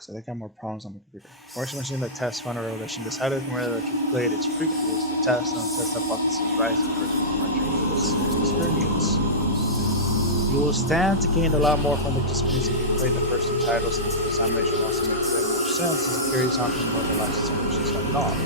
So they got more problems on the computer. Force mentioned the test found a revelation decided whether to play it its prequels, the test and test hypothesis rising for the experience. You will stand to gain a lot more from the experience if you play the first two titles, and the examination also makes way more sense as it carries on from where the last examinations left off.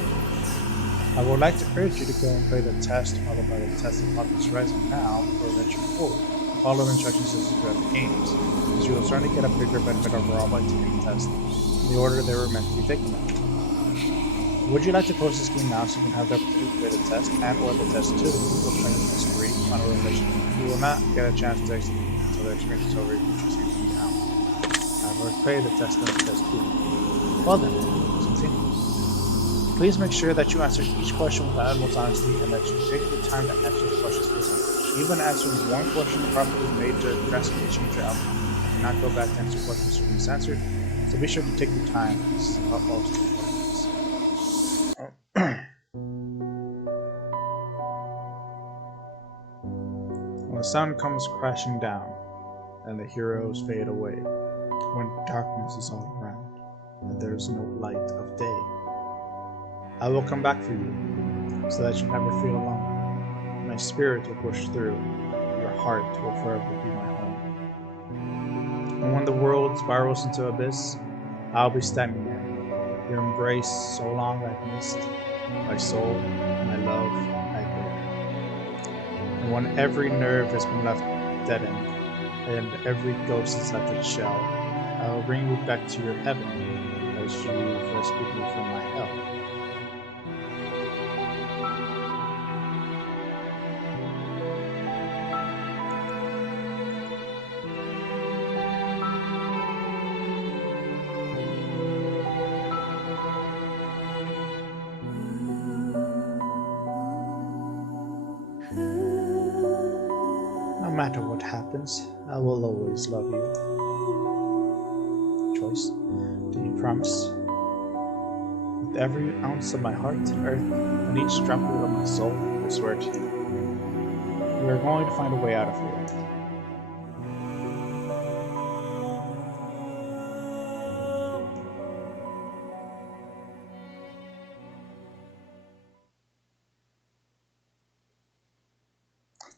I would like to urge you to go and play the test followed by the test of Hypothesis Rising now before venturing forward. Follow the instructions as you throughout the games, as you will certainly get a bigger benefit overall by taking the test in the order they were meant to be taken in. Would you like to close this game now so you can have the opportunity to play the test and or the test 2 before playing the test 3 Final Revelation? You will not get a chance to exit until the experience is over if you proceed from now. I've already played the test and the test 2. Well then, let's continue. Please make sure that you answer each question with the utmost honesty and that you take the time to answer the questions presented. Even answering one question properly may drastically change your outcome. You cannot go back to answer questions you misanswered, so be sure to take your time. This is about most importance. When the sun comes crashing down and the heroes fade away, when darkness is all around and there is no light of day, I will come back for you, so that you never feel alone. My spirit will push through. Your heart will forever be my home. And when the world spirals into abyss, I'll be standing there. Your embrace so long I've missed. My soul, my love, I bear. And when every nerve has been left deadened, and every ghost is left its shell, I will bring you back to your heaven, as you rescued me from my hell. No matter what happens, I will always love you. Choice, do you promise? With every ounce of my heart, earth, and each droplet of my soul, I swear to you. We are going to find a way out of here.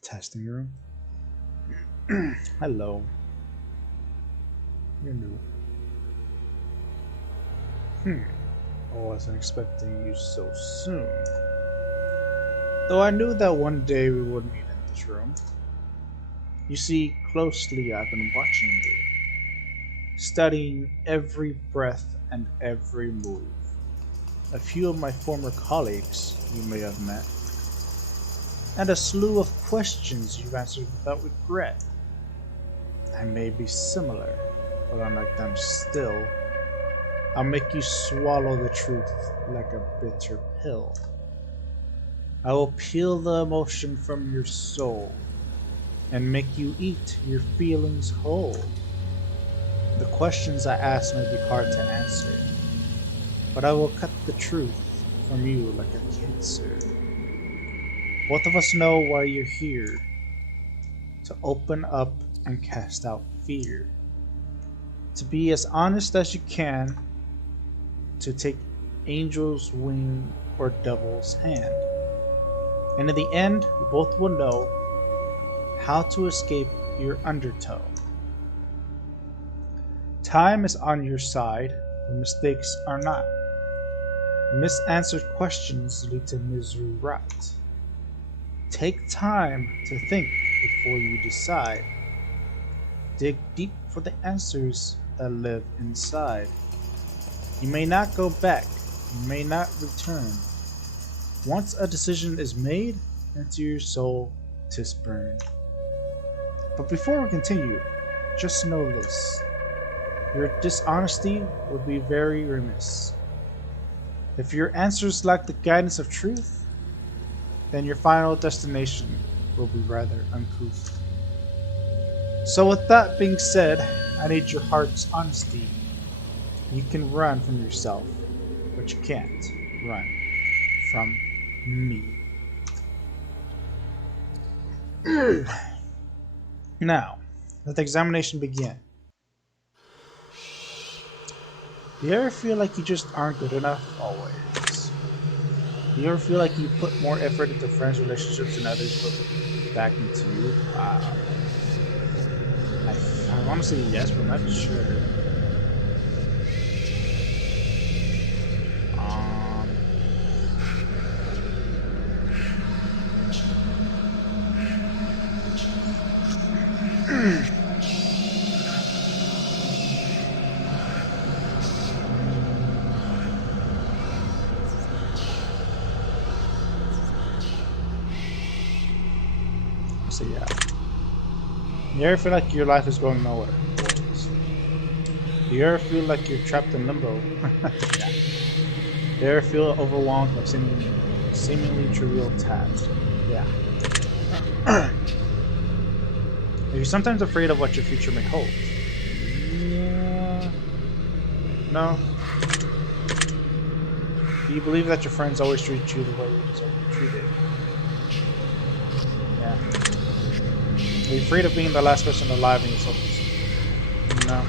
Testing room. Hello. You're new. I wasn't expecting you so soon. Though I knew that one day we would meet in this room. You see, closely I've been watching you, studying every breath and every move. A few of my former colleagues you may have met, and a slew of questions you've answered without regret. I may be similar, but unlike them still, I'll make you swallow the truth like a bitter pill. I will peel the emotion from your soul and make you eat your feelings whole. The questions I ask may be hard to answer, but I will cut the truth from you like a cancer. Both of us know why you're here, to open up and cast out fear. To be as honest as you can, to take angel's wing or devil's hand. And in the end, we both will know how to escape your undertow. Time is on your side, but mistakes are not. Misanswered questions lead to misery rot. Take time to think before you decide. Dig deep for the answers that live inside. You may not go back, you may not return. Once a decision is made, into your soul 'tis burned. But before we continue, just know this. Your dishonesty would be very remiss. If your answers lack the guidance of truth, then your final destination will be rather uncouth. So with that being said, I need your heart's honesty. You can run from yourself, but you can't run from me. Now, let the examination begin. Do you ever feel like you just aren't good enough? Always. Do you ever feel like you put more effort into friends' relationships than others put back into you? Wow. I want to say yes, but I'm not sure. So yeah. You ever feel like your life is going nowhere? Always. Do you ever feel like you're trapped in limbo? Yeah. Do you ever feel overwhelmed by seemingly trivial tasks? Yeah. Are you sometimes afraid of what your future may hold? Yeah. No. Do you believe that your friends always treat you the way you deserve to be treated? Yeah. Are you afraid of being the last person alive in your focus? No.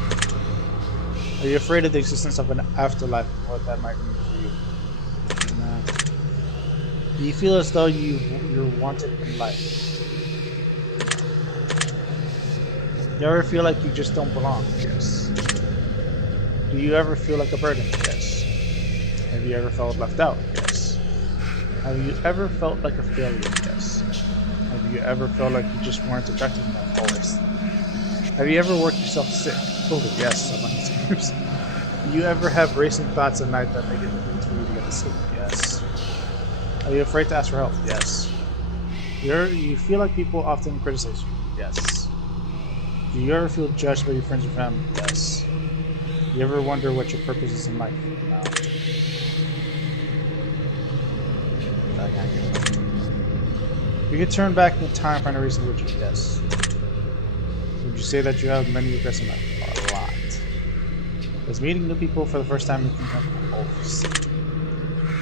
Are you afraid of the existence of an afterlife and what that might mean for you? No. Do you feel as though you're wanted in life? Do you ever feel like you just don't belong? Yes. Do you ever feel like a burden? Yes. Have you ever felt left out? Yes. Have you ever felt like a failure? Yes. Have you ever felt like you just weren't attractive enough? Always. Have you ever worked yourself sick? Totally, yes, so many times. Do you ever have racing thoughts at night that make it difficult for you to get to sleep? Yes. Are you afraid to ask for help? Yes. You feel like people often criticize you? Yes. Do you ever feel judged by your friends or family? Yes. Do you ever wonder what your purpose is in life? No. I can't get it. You could turn back in time for any reason, would you? Yes. Would you say that you have many regrets in life? A lot. Does meeting new people for the first time make you uncomfortable? Oh,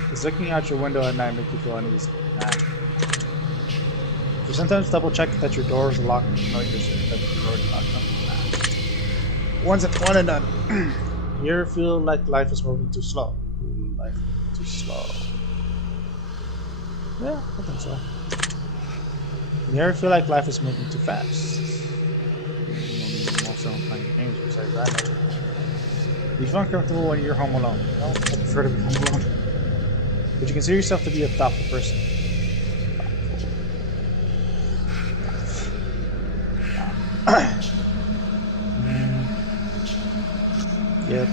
does looking out your window at night make you feel uneasy? Nah. Do you sometimes double check that your door is locked and you know you're certain that the door is locked? Nah. One and done. You ever feel like life is moving too slow? Life is too slow. Yeah, I think so. You ever feel like life is moving too fast? Also, I'm playing games besides that. Do you feel uncomfortable when you're home alone? No, I prefer to be home alone. Would you consider yourself to be a thoughtful person? Yep.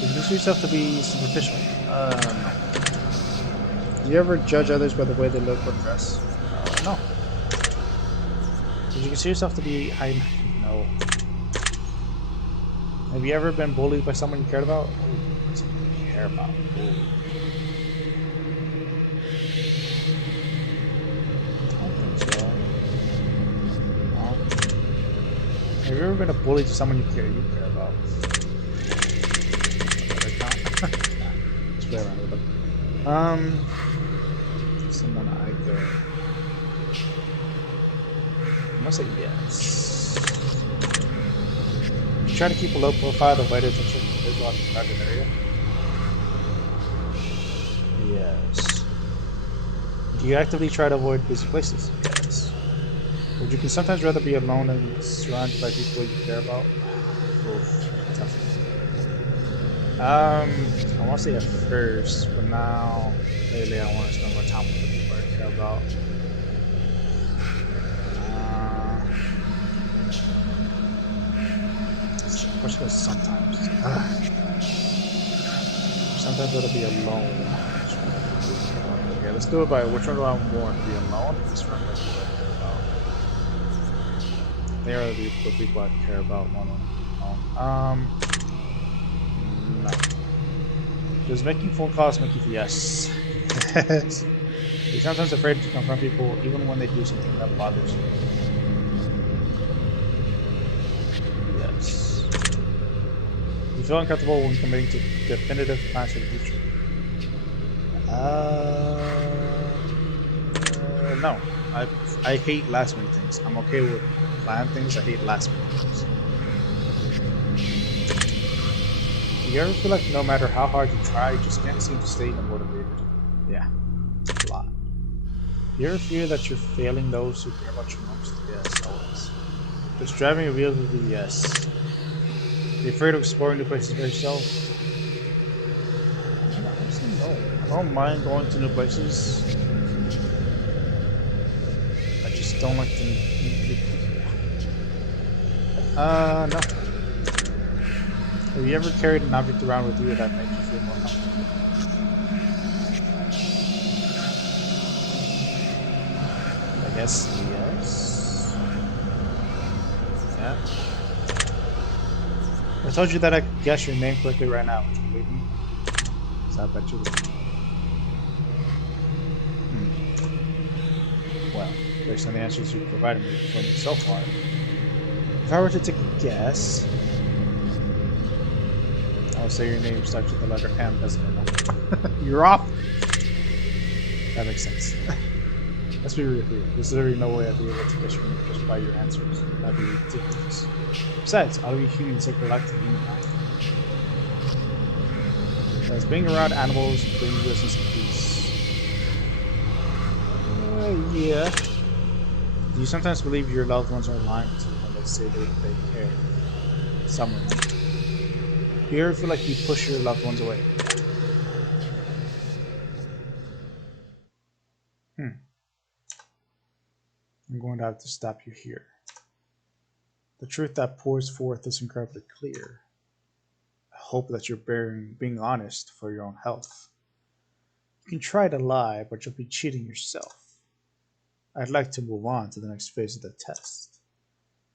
Would you consider yourself to be superficial? No. Do you ever judge others by the way they look or dress? No. Would you consider yourself to be high? No. Have you ever been bullied by someone you cared about? Ooh, someone you care about. Ooh. I don't think so. No. Have you ever been a bully to someone you care about? Let's play around with them. Someone I care. I'm gonna say yes. You try to keep a low profile to avoid attention from people in the target area? Yes. Do you actively try to avoid busy places? Yes. Would you sometimes rather be alone and surrounded by people you care about? Oof, tough. I want to say at first, but now, lately I want to spend more time with the people I care about. Of course, sometimes. Sometimes it'll be alone. Okay, let's do it by which one do I want to be alone? This one I care about. They are the people I care about more than alone. No. Does making phone calls make you feel yes? Yes. You're sometimes afraid to confront people even when they do something that bothers you. Yes. You feel uncomfortable when committing to definitive plans for the future? No. I hate last minute things. I'm okay with planned things. I hate last minute things. Do You ever feel like no matter how hard you try, you just can't seem to stay motivated? Yeah, a lot. You ever fear that you're failing those who care about you most? Yes, always. Does driving a wheel with you? Yes. Are you afraid of exploring new places by yourself? Honestly, no. I don't mind going to new places. I just don't like to meet new people. No. Have you ever carried an object around with you that made you feel more comfortable? I guess yes. Yeah. I told you that I could guess your name correctly right now. Would you believe me? So I bet you would. Well, based on the answers you've provided me for me so far, if I were to take a guess, I would say your name starts with the letter M, doesn't it? You're off! That makes sense. Let's be real here. There's literally no way I'd be able to guess your name just by your answers. That'd be ridiculous. Besides, all we humans take our life to human life. As being around animals brings you a sense of peace. Yeah. Do you sometimes believe your loved ones are lying to you when they say they care? Some of them. Do you ever feel like you push your loved ones away? I'm going to have to stop you here. The truth that pours forth is incredibly clear. I hope that you're being honest for your own health. You can try to lie, but you'll be cheating yourself. I'd like to move on to the next phase of the test.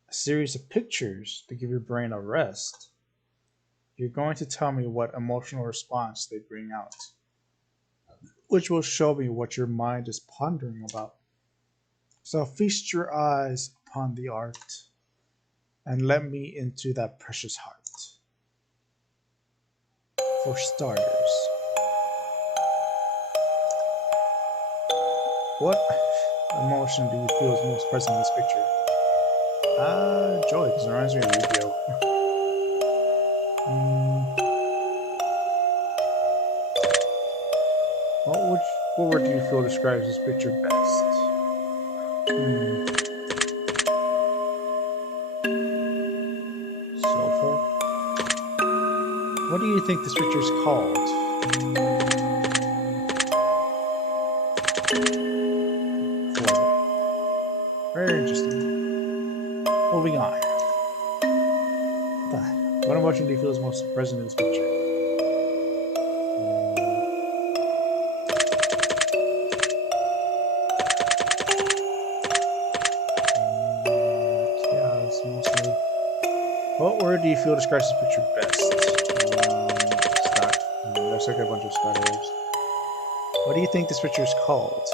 A series of pictures to give your brain a rest. You're going to tell me what emotional response they bring out, which will show me what your mind is pondering about. So feast your eyes upon the art, and let me into that precious heart. For starters, what emotion do you feel is most present in this picture? Joy, because it reminds me of Yu-Gi-Oh! What word do you feel describes this picture best? Soulful? What do you think this picture is called? Very interesting. Moving on. What emotion do you feel is most present in this picture? Chaos, mostly. What word do you feel describes this picture best? Start. Looks like a bunch of stutters. What do you think this picture is called?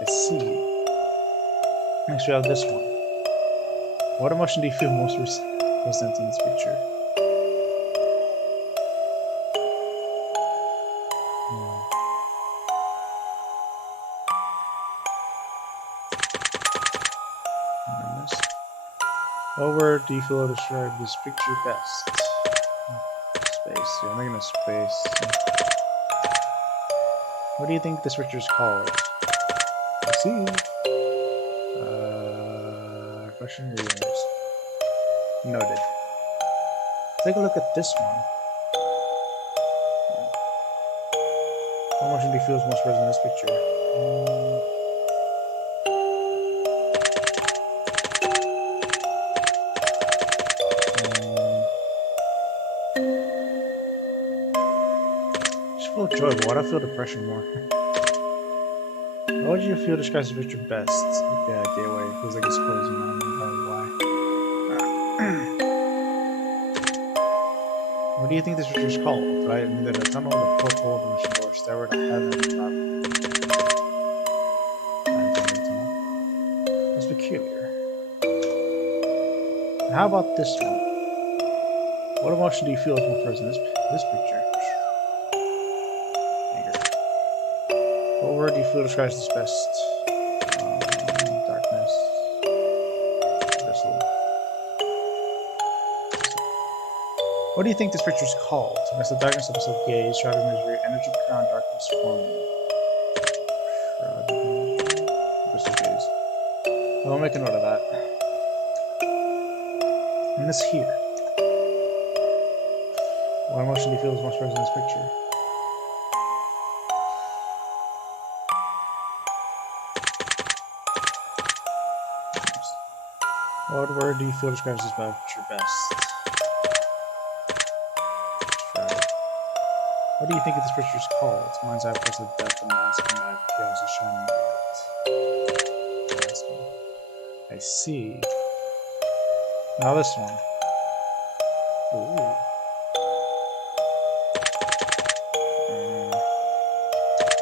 Let's see. Next we have this one. What emotion do you feel most present in this picture? What word do you feel describe this picture best? Space. Yeah, I'm thinking of space. What do you think this picture is called? Let's see. Question your ears. Noted. Take a look at this one. What emotion do you feel is most present in this picture? Just feel joy, but why do I feel depression more? What would you feel describes the picture best? Yeah, gateway. It feels like it's closing on me. Why? What do you think this picture is called? Right? Either the tunnel, the porthole, the mission door, stairway to heaven, That's peculiar. And how about this one? What emotion do you feel is more present in this picture? What word do you feel describes this best? Darkness. Vessel. What do you think this picture is called? Amidst the darkness of a gaze, shrouded in misery, energy crown darkness forming. Shrouded gaze. I'll make a note of that. And this here. What emotion do you feel is most present in this picture? What word do you feel describes this picture best? What do you think of this picture is called? Mind's eye plus the death, the masking eye, chaos, and shining light. I see. Now this one. Ooh.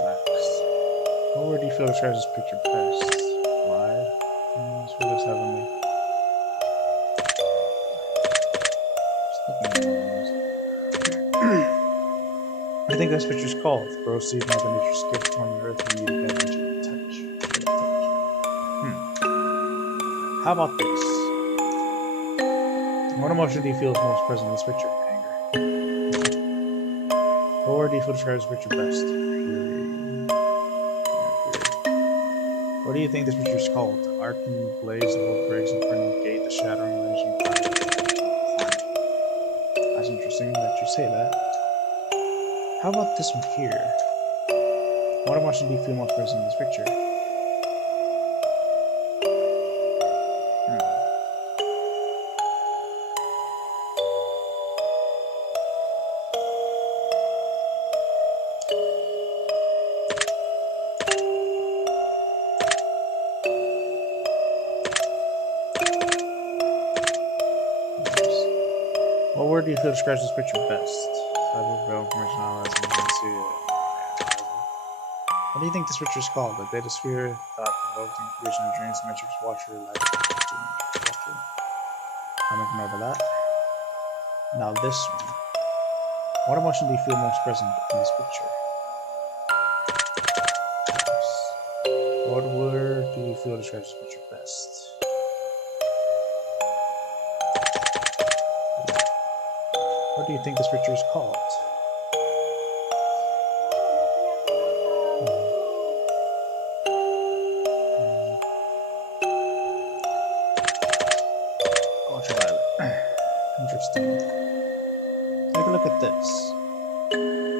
Next. What word do you feel describes this picture best? Why? This word is heavenly. I think this picture is called Grow Seed Mother Nature's gift on the earth and you can touch. How about this? What emotion do you feel is most present in this picture? Anger. What word do you feel describes this picture best? Fury. What do you think this picture is called? Arcing blaze, the world breaks, infernal gate, the shattering legend. That's interesting that you say that. How about this one here? What emotion do you feel most present in this picture? What word do you feel describes this picture best? What do you think this picture is called? The data sphere, thought provoking, creation of dreams, metrics, watcher, life. I'll make a note of that. Now this one. What emotion do you feel most present in this picture? What word do you feel describes this picture best? What do you think this picture is called? Ultraviolet. Interesting. Take a look at this.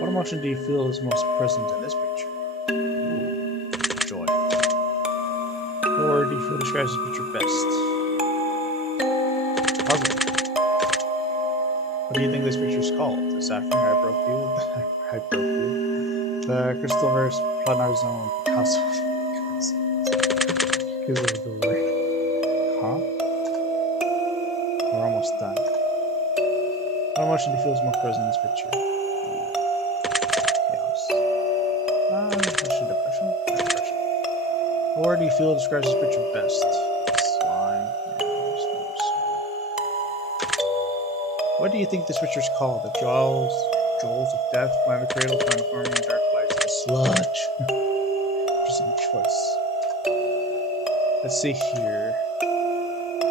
What emotion do you feel is most present in this picture? Ooh, joy. What word do you feel describes this picture best? Puzzle. What do you think this picture is called? The Saffron I broke you. I broke you. The Crystalverse, Planar Zone, Picasso. Huh? We're almost done. What emotion do you feel is most present in this picture? Chaos. Depression. What word do you feel describes this picture best? Slime. What do you think this picture is called? The Jewels of Death, Planet Cradle, Planet Farming, Dark Lights, the Sludge. Interesting choice. Let's see here.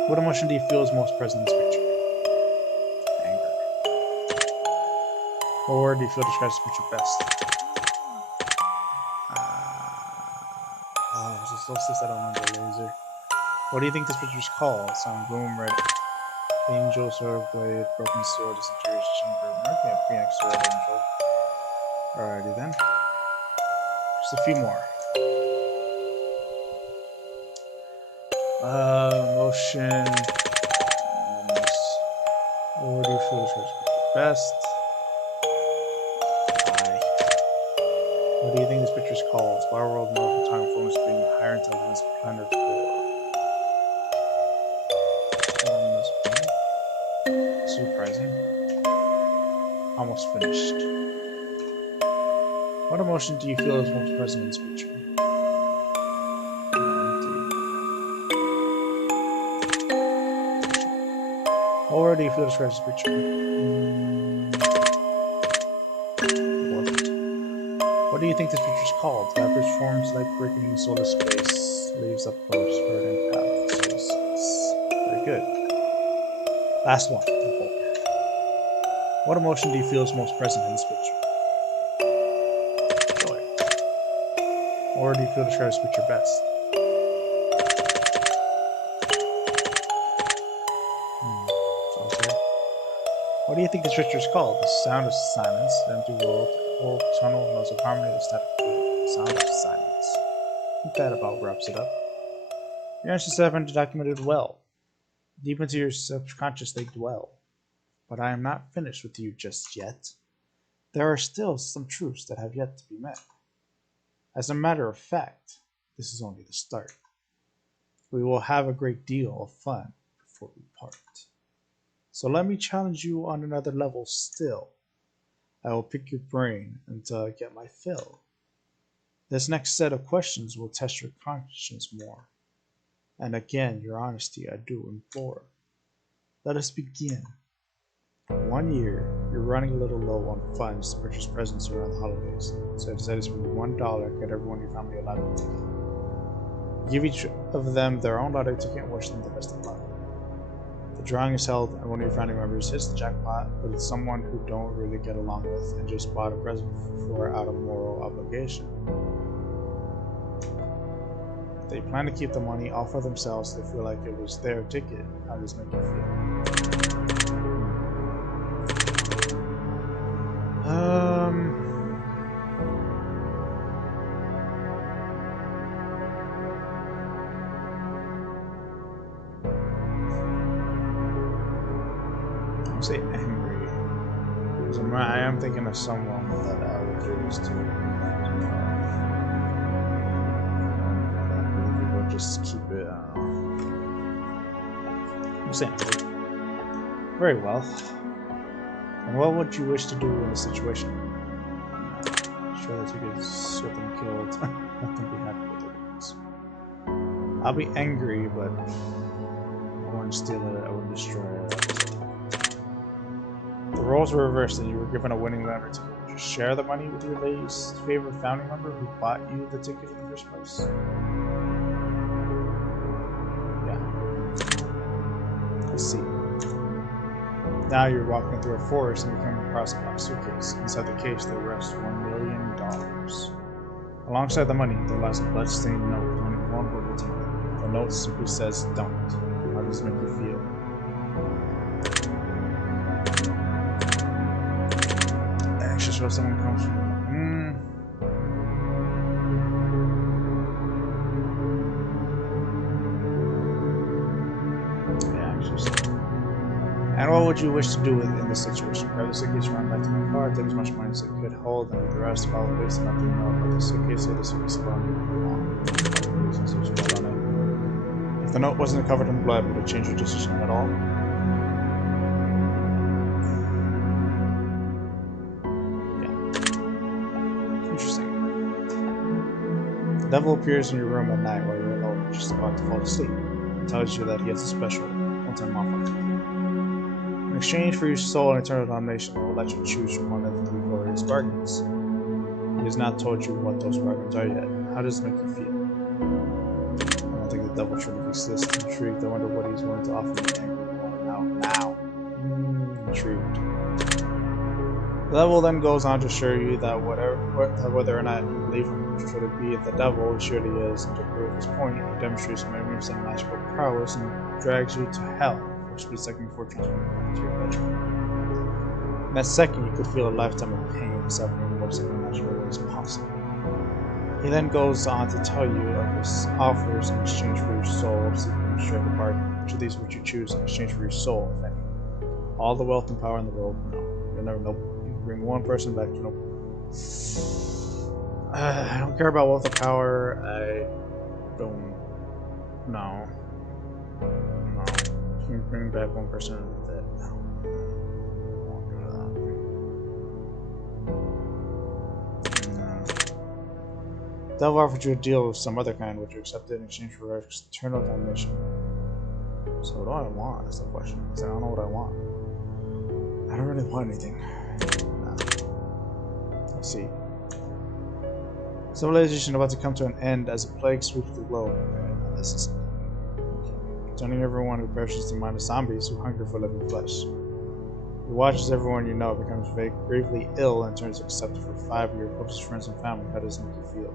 What emotion do you feel is most present in this picture? Anger. What word do you feel describes this picture best? What's this? I don't remember. Laser. What do you think this picture is called? Sound Boom, Red. Angel, Sword Blade, Broken Sword, Disinterior's Chamber. Okay, Phoenix Sword, Angel. Alrighty then. Just a few more. Motion. What do you feel describes picture best? Eye. What do you think this picture is called? Spiral World, Marvel, Time, Forms, Being, Higher Intelligence, Planet 4. Surprising. Almost finished. What emotion do you feel is most present in this picture? Empty. What word do you feel describes this picture? What do you think this picture is called? Vapors forms, light breaking solar space, leaves up close, verdant path, solar space. Very good. Last one. What emotion do you feel is most present in this picture? Joy. Or do you feel describes this picture best? Okay. What do you think this picture is called? The sound of silence, the empty world, whole tunnel, notes of harmony, the static field, the sound of silence. I think that about wraps it up. Your answers have been documented well. Deep into your subconscious they dwell. But I am not finished with you just yet. There are still some truths that have yet to be met. As a matter of fact, this is only the start. We will have a great deal of fun before we part. So let me challenge you on another level still. I will pick your brain until I get my fill. This next set of questions will test your conscience more. And again, your honesty I do implore. Let us begin. 1 year, you're running a little low on funds to purchase presents around the holidays, so I decided to spend $1, get everyone in your family a lottery ticket. Give each of them their own lottery ticket and wish them the best of luck. The drawing is held, and one of your family members hits the jackpot, but it's someone who don't really get along with and just bought a present for out of moral obligation. They plan to keep the money all for themselves. They feel like it was their ticket. How does this make you feel? I'll say angry. Because I am thinking of someone that I would do this to. Just keep it, I'm saying very well. And what would you wish to do in this situation? Sure that you could get them killed. Let them be happy with their wings. I'll be angry, but I wouldn't steal it, I wouldn't destroy it. The roles were reversed and you were given a winning lottery ticket. Would you share the money with your least favorite family member who bought you the ticket in the first place? See. Now you're walking through a forest and you come across a black suitcase. Inside the case there rests $1 million. Alongside the money there lies a blood-stained note with only one word written on it. The note simply says, "Don't." How does it make you feel? Anxious where someone comes from. And what would you wish to do in this situation? Grab the suitcase, run back to my car, take as much money as it could hold, and with the rest, follow the base and nothing more about the suitcase, say the suitcase alone. If the note wasn't covered in blood, would it change your decision at all? Yeah. Interesting. The devil appears in your room at night while you're alone and just about to fall asleep. It tells you that he has a special one-time offer. In exchange for your soul and eternal damnation, he will let you choose from one of the 3 glorious bargains. He has not told you what those bargains are yet. How does it make you feel? I don't think the devil truly exists. Intrigued, I wonder what he's willing to offer me. Now. Intrigued. The devil then goes on to assure you that whether or not you believe him to truly be the devil, he surely is, and to prove his point, he demonstrates magnificent magical prowess and drags you to hell. Split second before transforming back to your bedroom. In that second, you could feel a lifetime of pain and suffering in the most unimaginable ways possible. He then goes on to tell you of his offers in exchange for your soul, seeking to strike a bargain. Which of these would you choose in exchange for your soul, if any? All the wealth and power in the world? No. You'll never know. You can bring one person back to no. I don't care about wealth and power. I don't know. You can bring back one person and that. No. Devil offered you a deal of some other kind. Would you accept it in exchange for eternal damnation? So what do I want? That's the question. Because I don't know what I want. I don't really want anything. No. Let's see. Civilization about to come to an end as a plague sweeps the globe. Okay, now this is turning everyone who perishes to mind of zombies who hunger for living flesh. You watch as everyone you know becomes gravely ill and turns except for 5 of your closest friends and family. How does it make you feel?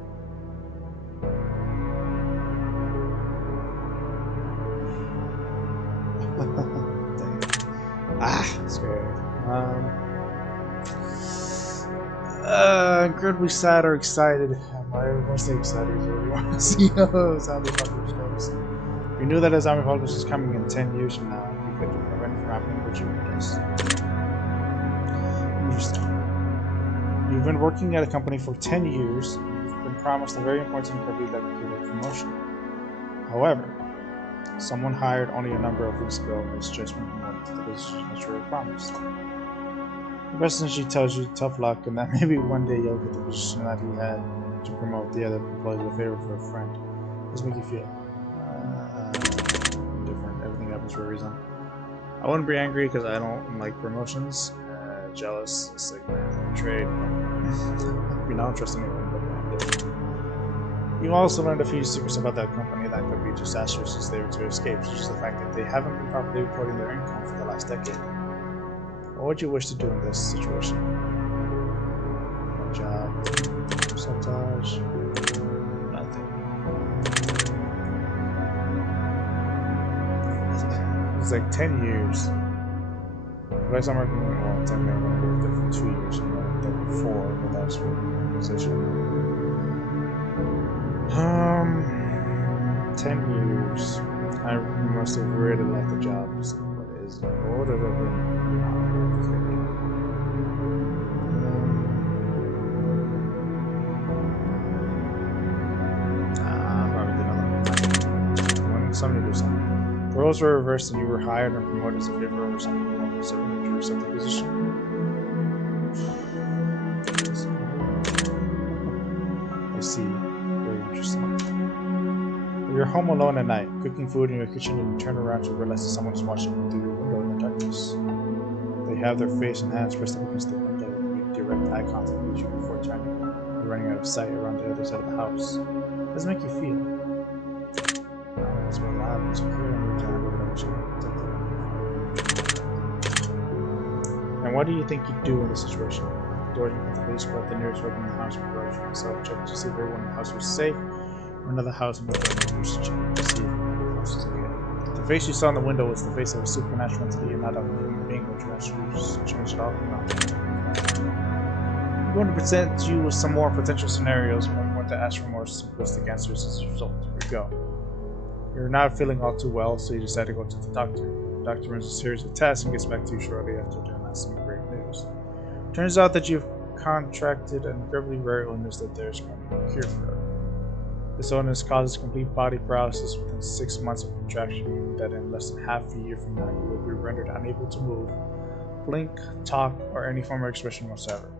Dang. Scared. Incredibly sad or excited. I won't say excited. You want to see how zombie apocalypse goes. You knew that a zombie apocalypse was coming in 10 years from now. You could prevent it from happening, but you would guess. Interesting. You've been working at a company for 10 years. You've been promised a very important career that could be promotion. However, someone hired only a number of weeks ago has just been promoted to the position that you were promised. The person she tells you tough luck and that maybe one day you'll get the position that he had to promote the other employees a favor for a friend. How does it make you feel? Different. Everything happens for a reason. I wouldn't be angry because I don't like promotions. Jealous, sick, man, betrayed. You don't trust anyone but that. You also learned a few secrets about that company that could be disastrous since they were to escape, such as the fact that they haven't been properly reporting their income for the last decade. What would you wish to do in this situation? My job, sabotage, nothing. It's like 10 years. But I'm working, well, 10 years, I worked there for 2 years, and I worked there for 4, but that's for a position. 10 years. I must have really liked the job. So what is it? What would it have been? Probably did another one. When somebody do something. The roles were reversed and you were hired and promoted as a favor over something more considered. Did you accept the position? I see. Very interesting. You're home alone at night, cooking food in your kitchen, and you turn around to realize that someone is watching you through your window in the darkness. They have their face and hands pressed up against the window and make direct eye contact with you before turning. You're running out of sight around the other side of the house. How does it make you feel? It's very loud and secure, and we're trying to protect it. And what do you think you'd do in this situation? The door, you put the police, go out the nearest road in the house, and garage yourself, check to see if everyone in the house was safe. Another house and check to see if the house is okay. The face you saw in the window was the face of a supernatural entity and not of a human being. Would you actually change it all? No. I'm going to present you with some more potential scenarios, but I'm going to ask for more simplistic answers as a result. Here we go. You're not feeling all too well, so you decide to go to the doctor. The doctor runs a series of tests and gets back to you shortly after to announce some great news. Turns out that you've contracted an incredibly rare illness that there's going to be a cure for. This illness causes complete body paralysis within 6 months of contraction, meaning that in less than half a year from now you will be rendered unable to move, blink, talk, or any form of expression whatsoever.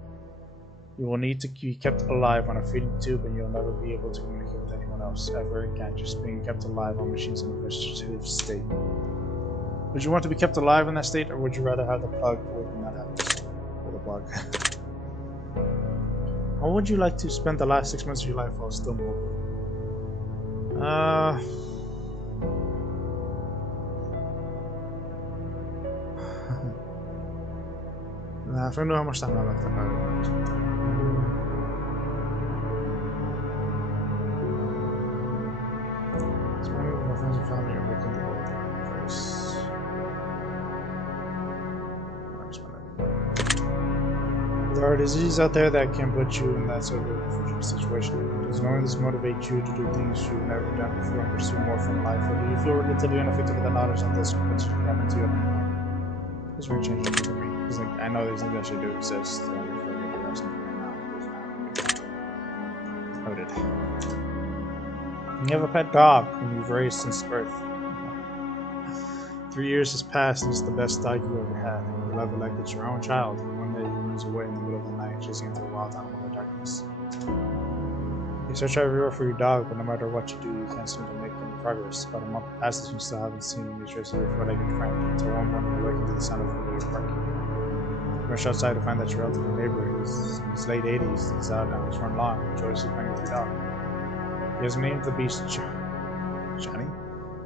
You will need to be kept alive on a feeding tube, and you'll never be able to communicate with anyone else ever again, just being kept alive on machines in a vegetative state. Would you want to be kept alive in that state, or would you rather have the plug pulled when that happens? Pull the plug. How would you like to spend the last 6 months of your life while still mobile? Nah, I know how much time I left about it. Spending with my friends and family or making the world a better place. There are diseases out there that can put you in that sort of unfortunate situation. Does knowing this motivate you to do things you've never done before and pursue more from life, or do you feel relatively unaffected with the knowledge that this could potentially happen to you? This really changed it for me. Because like, I know these things actually do exist. I feel like I do have something right now. Noted. You have a pet dog whom you've raised since birth. 3 years has passed and it's the best dog you ever had. You love it like it's your own child. One day he runs away in the middle of the night, chasing into a wild animal in the darkness. You search everywhere for your dog, but no matter what you do, you can't seem to make any progress. About a month passes and you still haven't seen any trace of your four-legged friend until one morning you awaken to the sound of familiar barking. You rush outside to find that your elderly neighbor, who's in his late 80s, is out on his lawn, joyously playing with your dog. He has named the beast Johnny.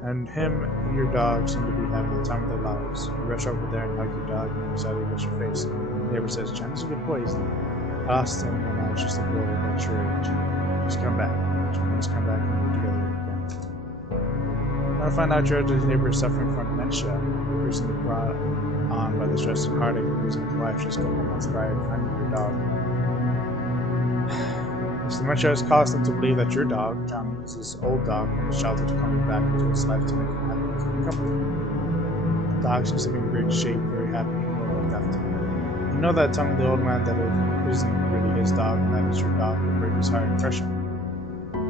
and him and your dog seem to be having the time of their lives. You rush over there and hug your dog, and you're excited against your face. The neighbor says, Johnny's a good boy, isn't he? I lost him when I was just a boy about your age. Just come back. Johnny's come back and we're together again. When I find out your neighbor is suffering from dementia, recently brought on by the stress and heartache of losing his wife just a couple months prior to finding your dog. This dementia has caused him to believe that your dog, Johnny, is his old dog from his childhood coming back into his life to make him happy and keep him company. The dog seems to be in great shape, very happy and well looked after. You know that telling the old man that it isn't really his dog and that it's your dog will break his hard impression.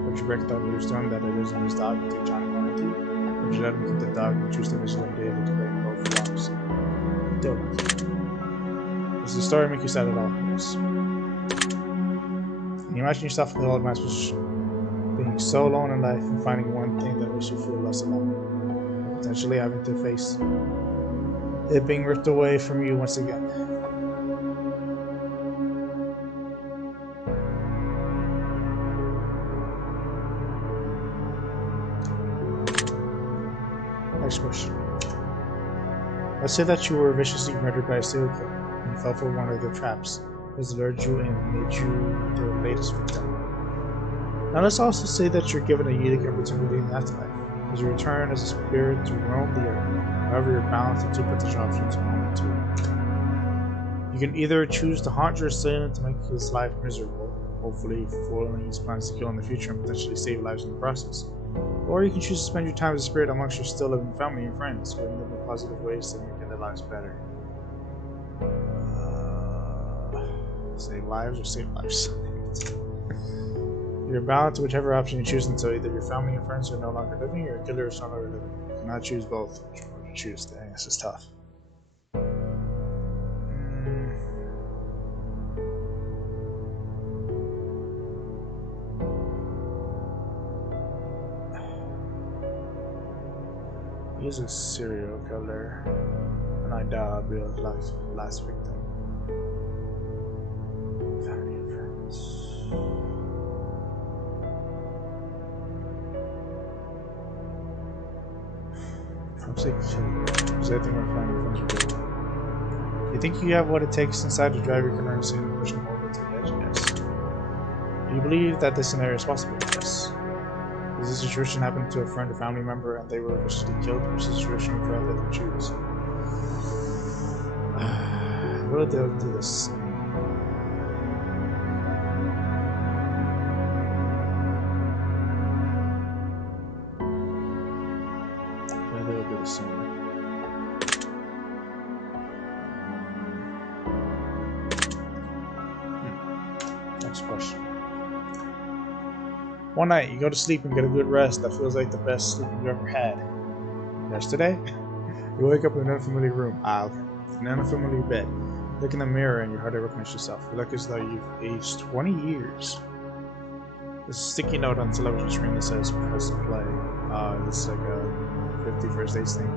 Would you break that news to him that it isn't his dog and take Johnny home with you? Or would you let him keep the dog and choose to visit him daily to play and go for walks? Don't. Does the story make you sad at all? Yes. Can you imagine yourself in the old man's position, being so alone in life and finding one thing that makes you feel less alone, and potentially having to face it being ripped away from you once again? Next question. Let's say that you were viciously murdered by a serial killer and you fell for one of their traps. Has lured you in and made you their latest victim. Now let's also say that you're given a unique opportunity in the afterlife, as you return as a spirit to roam the earth. However, you're balanced in two potential options in moment 2. You can either choose to haunt your assailant to make his life miserable, hopefully fulfilling his plans to kill in the future and potentially save lives in the process. Or you can choose to spend your time as a spirit amongst your still living family and friends, giving them in positive ways to make their lives better. Save lives or save lives. You're bound to whichever option you choose until either your family and friends are no longer living or your killer is no longer living. You cannot choose both. Which one would you choose? Dang, this is tough. He's a serial killer, and I doubt I'll be his last victim. Family and friends. I'm saying killer, because I think my family and friends are good. You think you have what it takes inside to drive your car and push them over to the edge? Yes. Do you believe that this scenario is possible? Yes. Does this situation happen to a friend or family member and they were viciously killed, or is this situation you can't let them choose? Will they do this? Yeah, they'll do the same. Next question. One night, you go to sleep and get a good rest that feels like the best sleep you've ever had. Yesterday, you wake up in an unfamiliar room, in an unfamiliar bed. Look in the mirror and you hardly recognize yourself. You look as though you've aged 20 years. There's a sticky note on the television screen that says press play. This is like a 50 First Dates thing.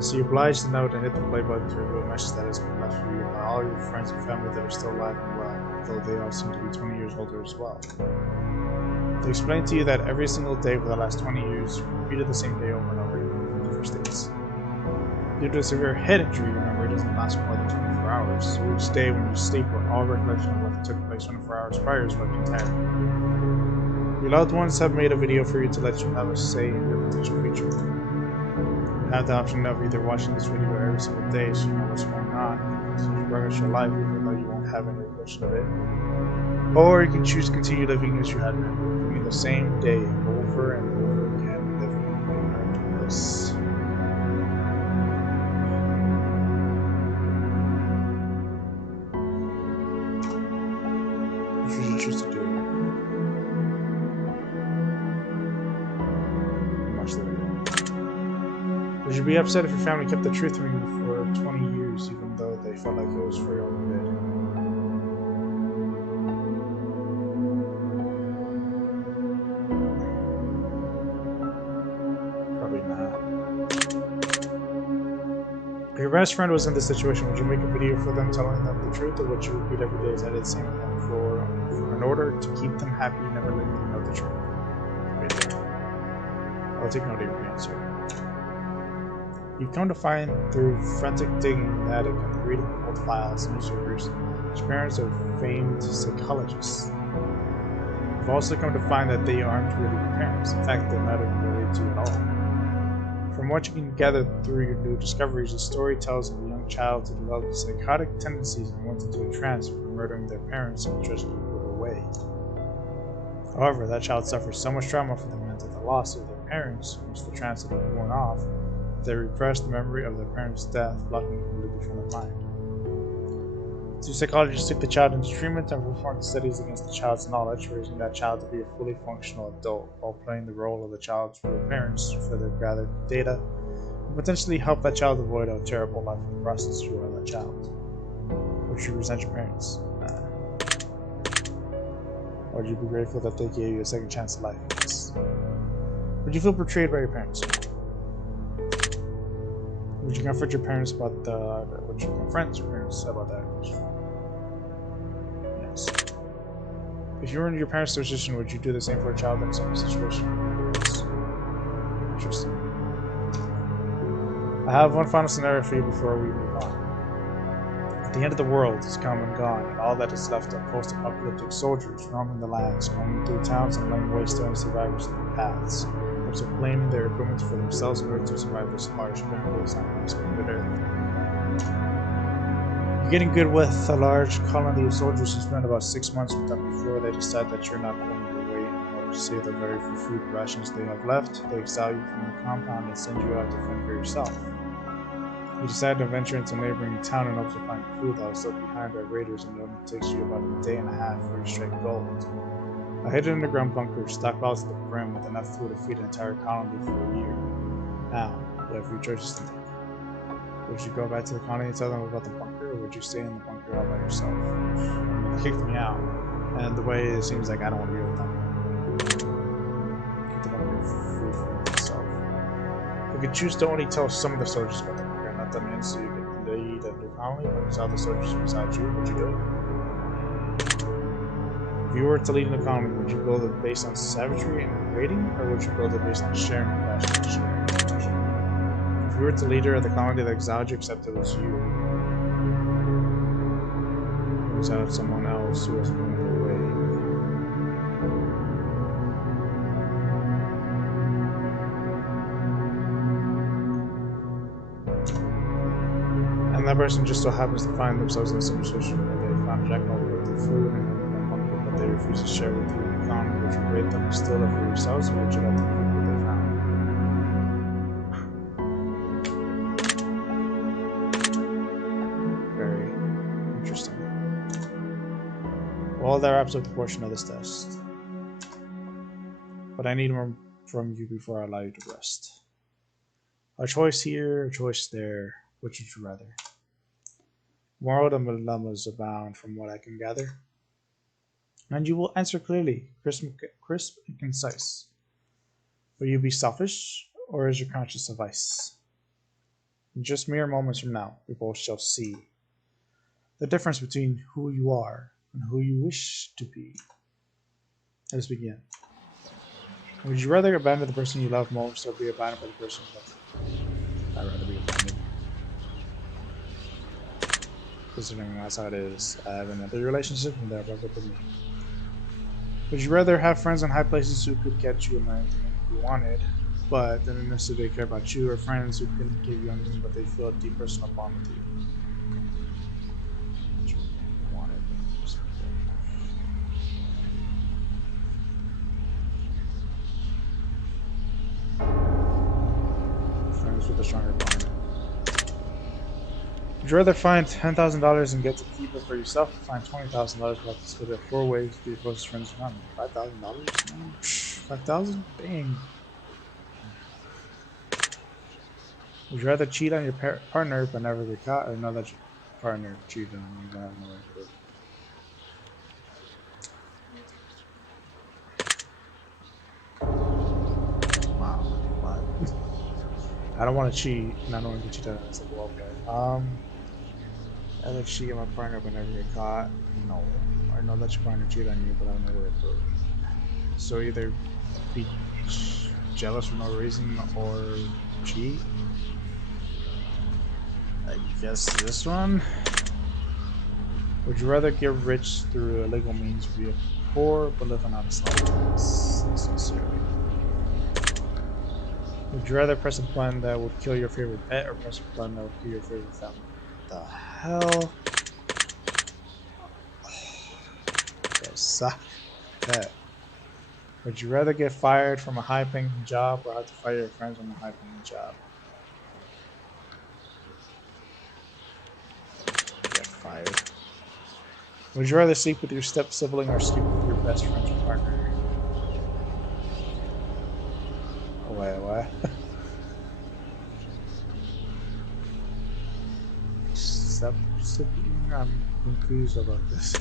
So you oblige the note and hit the play button to reveal a message that has been left for you by all your friends and family that are still alive and well, though they all seem to be 20 years older as well. They explain to you that every single day for the last 20 years, you repeated the same day over and over again for the first days. Due to a severe head injury, your memory doesn't last more than 24 hours, so each day when you sleep, all recollection of what took place 24 hours prior is wiped entirely. Your loved ones have made a video for you to let you have a say in your potential future. You have the option of either watching this video every single day so you know what's going on, so you progress your life even though you won't have any recollection of it. Or you can choose to continue living as you had been. The same day over and over again, living in bliss. What should you choose to do? Watch the video. Would you be upset if your family kept the truth from you for 20 years, even though they felt like it was for your own good? If your best friend was in this situation, would you make a video for them telling them the truth, or would you repeat every day as I did the same with them in order to keep them happy, never letting them know the truth? Video. I'll take note of your answer. You've come to find through frantic digging in the attic and the reading of old files and newspapers that your parents are famed psychologists. You've also come to find that they aren't really your parents. In fact, they're not even related to you at all. From what you can gather through your new discoveries, the story tells of a young child who developed psychotic tendencies and went into a trance for murdering their parents and tragically put away. However, that child suffered so much trauma from the mental loss of their parents, once the trance had worn off, that they repressed the memory of their parents' death, blocking it completely from their mind. Two psychologists took the child into treatment and performed studies against the child's knowledge, raising that child to be a fully functional adult while playing the role of the child's real parents to further gather data and potentially help that child avoid a terrible life in the process for that child. Would you resent your parents? Or would you be grateful that they gave you a second chance at life? Yes. Would you feel betrayed by your parents? Would you confront your parents about would you confront your parents about that? Yes. If you were in your parents' position, would you do the same for a child in some situation? Yes. Interesting. I have one final scenario for you before we move on. At the end of the world is come and gone, and all that is left are post-apocalyptic soldiers roaming the lands, roaming through towns and laying waste to any survivors in their paths. Also claiming their equipment for themselves in order to survive this harsh barrenness on unspoiled earth. You're getting good with a large colony of soldiers who spend about 6 months with them before they decide that you're not pulling your weight in order to save the very few food rations they have left. They exile you from the compound and send you out to fend for yourself. You decide to venture into a neighboring town and hope to find food that was left behind by raiders, and it only takes you about a day and a half for you to strike gold. A hidden underground bunker stockpiles to the brim with enough food to feed an entire colony for a year. Now, you have 3 choices to make. Would you go back to the colony and tell them about the bunker, or would you stay in the bunker all by yourself? I mean, they kicked me out, and the way it seems like I don't want to be with them. Keep the bunker food for myself. You could choose to only tell some of the soldiers about the bunker, and let them in so you could lead a new colony, but tell the soldiers beside you. Would you do it? If you were to lead an economy, would you build it based on savagery and raiding, or would you build it based on sharing compassion and sharing? If you were the leader of the colony that exiled you, except it was you, you would have someone else who wasn't going their way. And that person just so happens to find themselves in a situation where they found jackal with their food and they refuse to share with you in the economy. Would you rate them and steal it for yourselves, or would you let them keep what they found? Very interesting. Well, that wraps up the portion of this test. But I need more from you before I allow you to rest. A choice here, a choice there. Which would you rather? Moral dilemmas abound from what I can gather. And you will answer clearly, crisp and concise. Will you be selfish, or is your conscience a vice? In just mere moments from now, we both shall see the difference between who you are and who you wish to be. Let us begin. Would you rather abandon the person you love most, or be abandoned by the person you love? I'd rather be abandoned. Considering that's how it is, I have another relationship and they're broken up with me. Would you rather have friends in high places who could get you anything you wanted, but didn't necessarily care about you, or friends who couldn't give you anything but they feel a deep personal bond with you? Friends with a stronger bond. Would you rather find $10,000 and get to keep it for yourself, or find $20,000 but have to split it 4 ways to your closest friends and family? $5,000? $5,000? Dang. Would you rather cheat on your partner but never get caught, or know that your partner cheated on you but have no way to do it? Wow. What? I don't want to cheat, and I don't want to get cheated on. It's like, well, okay. I like cheat on my partner but never get caught. No. Or know that your partner cheated on you but I don't know where to prove. So either be jealous for no reason or cheat. I guess this one. Would you rather get rich through illegal means, be poor, but live an honest life? Sincerely. Would you rather press a button that would kill your favorite pet, or press a button that would kill your favorite family? What the hell? Suck. Pet. Would you rather get fired from a high-paying job, or have to fire your friends on a high-paying job? Get fired. Would you rather sleep with your step-sibling or sleep with your best friend's partner? Oh, wait, what? Step-sibling? I'm confused about this.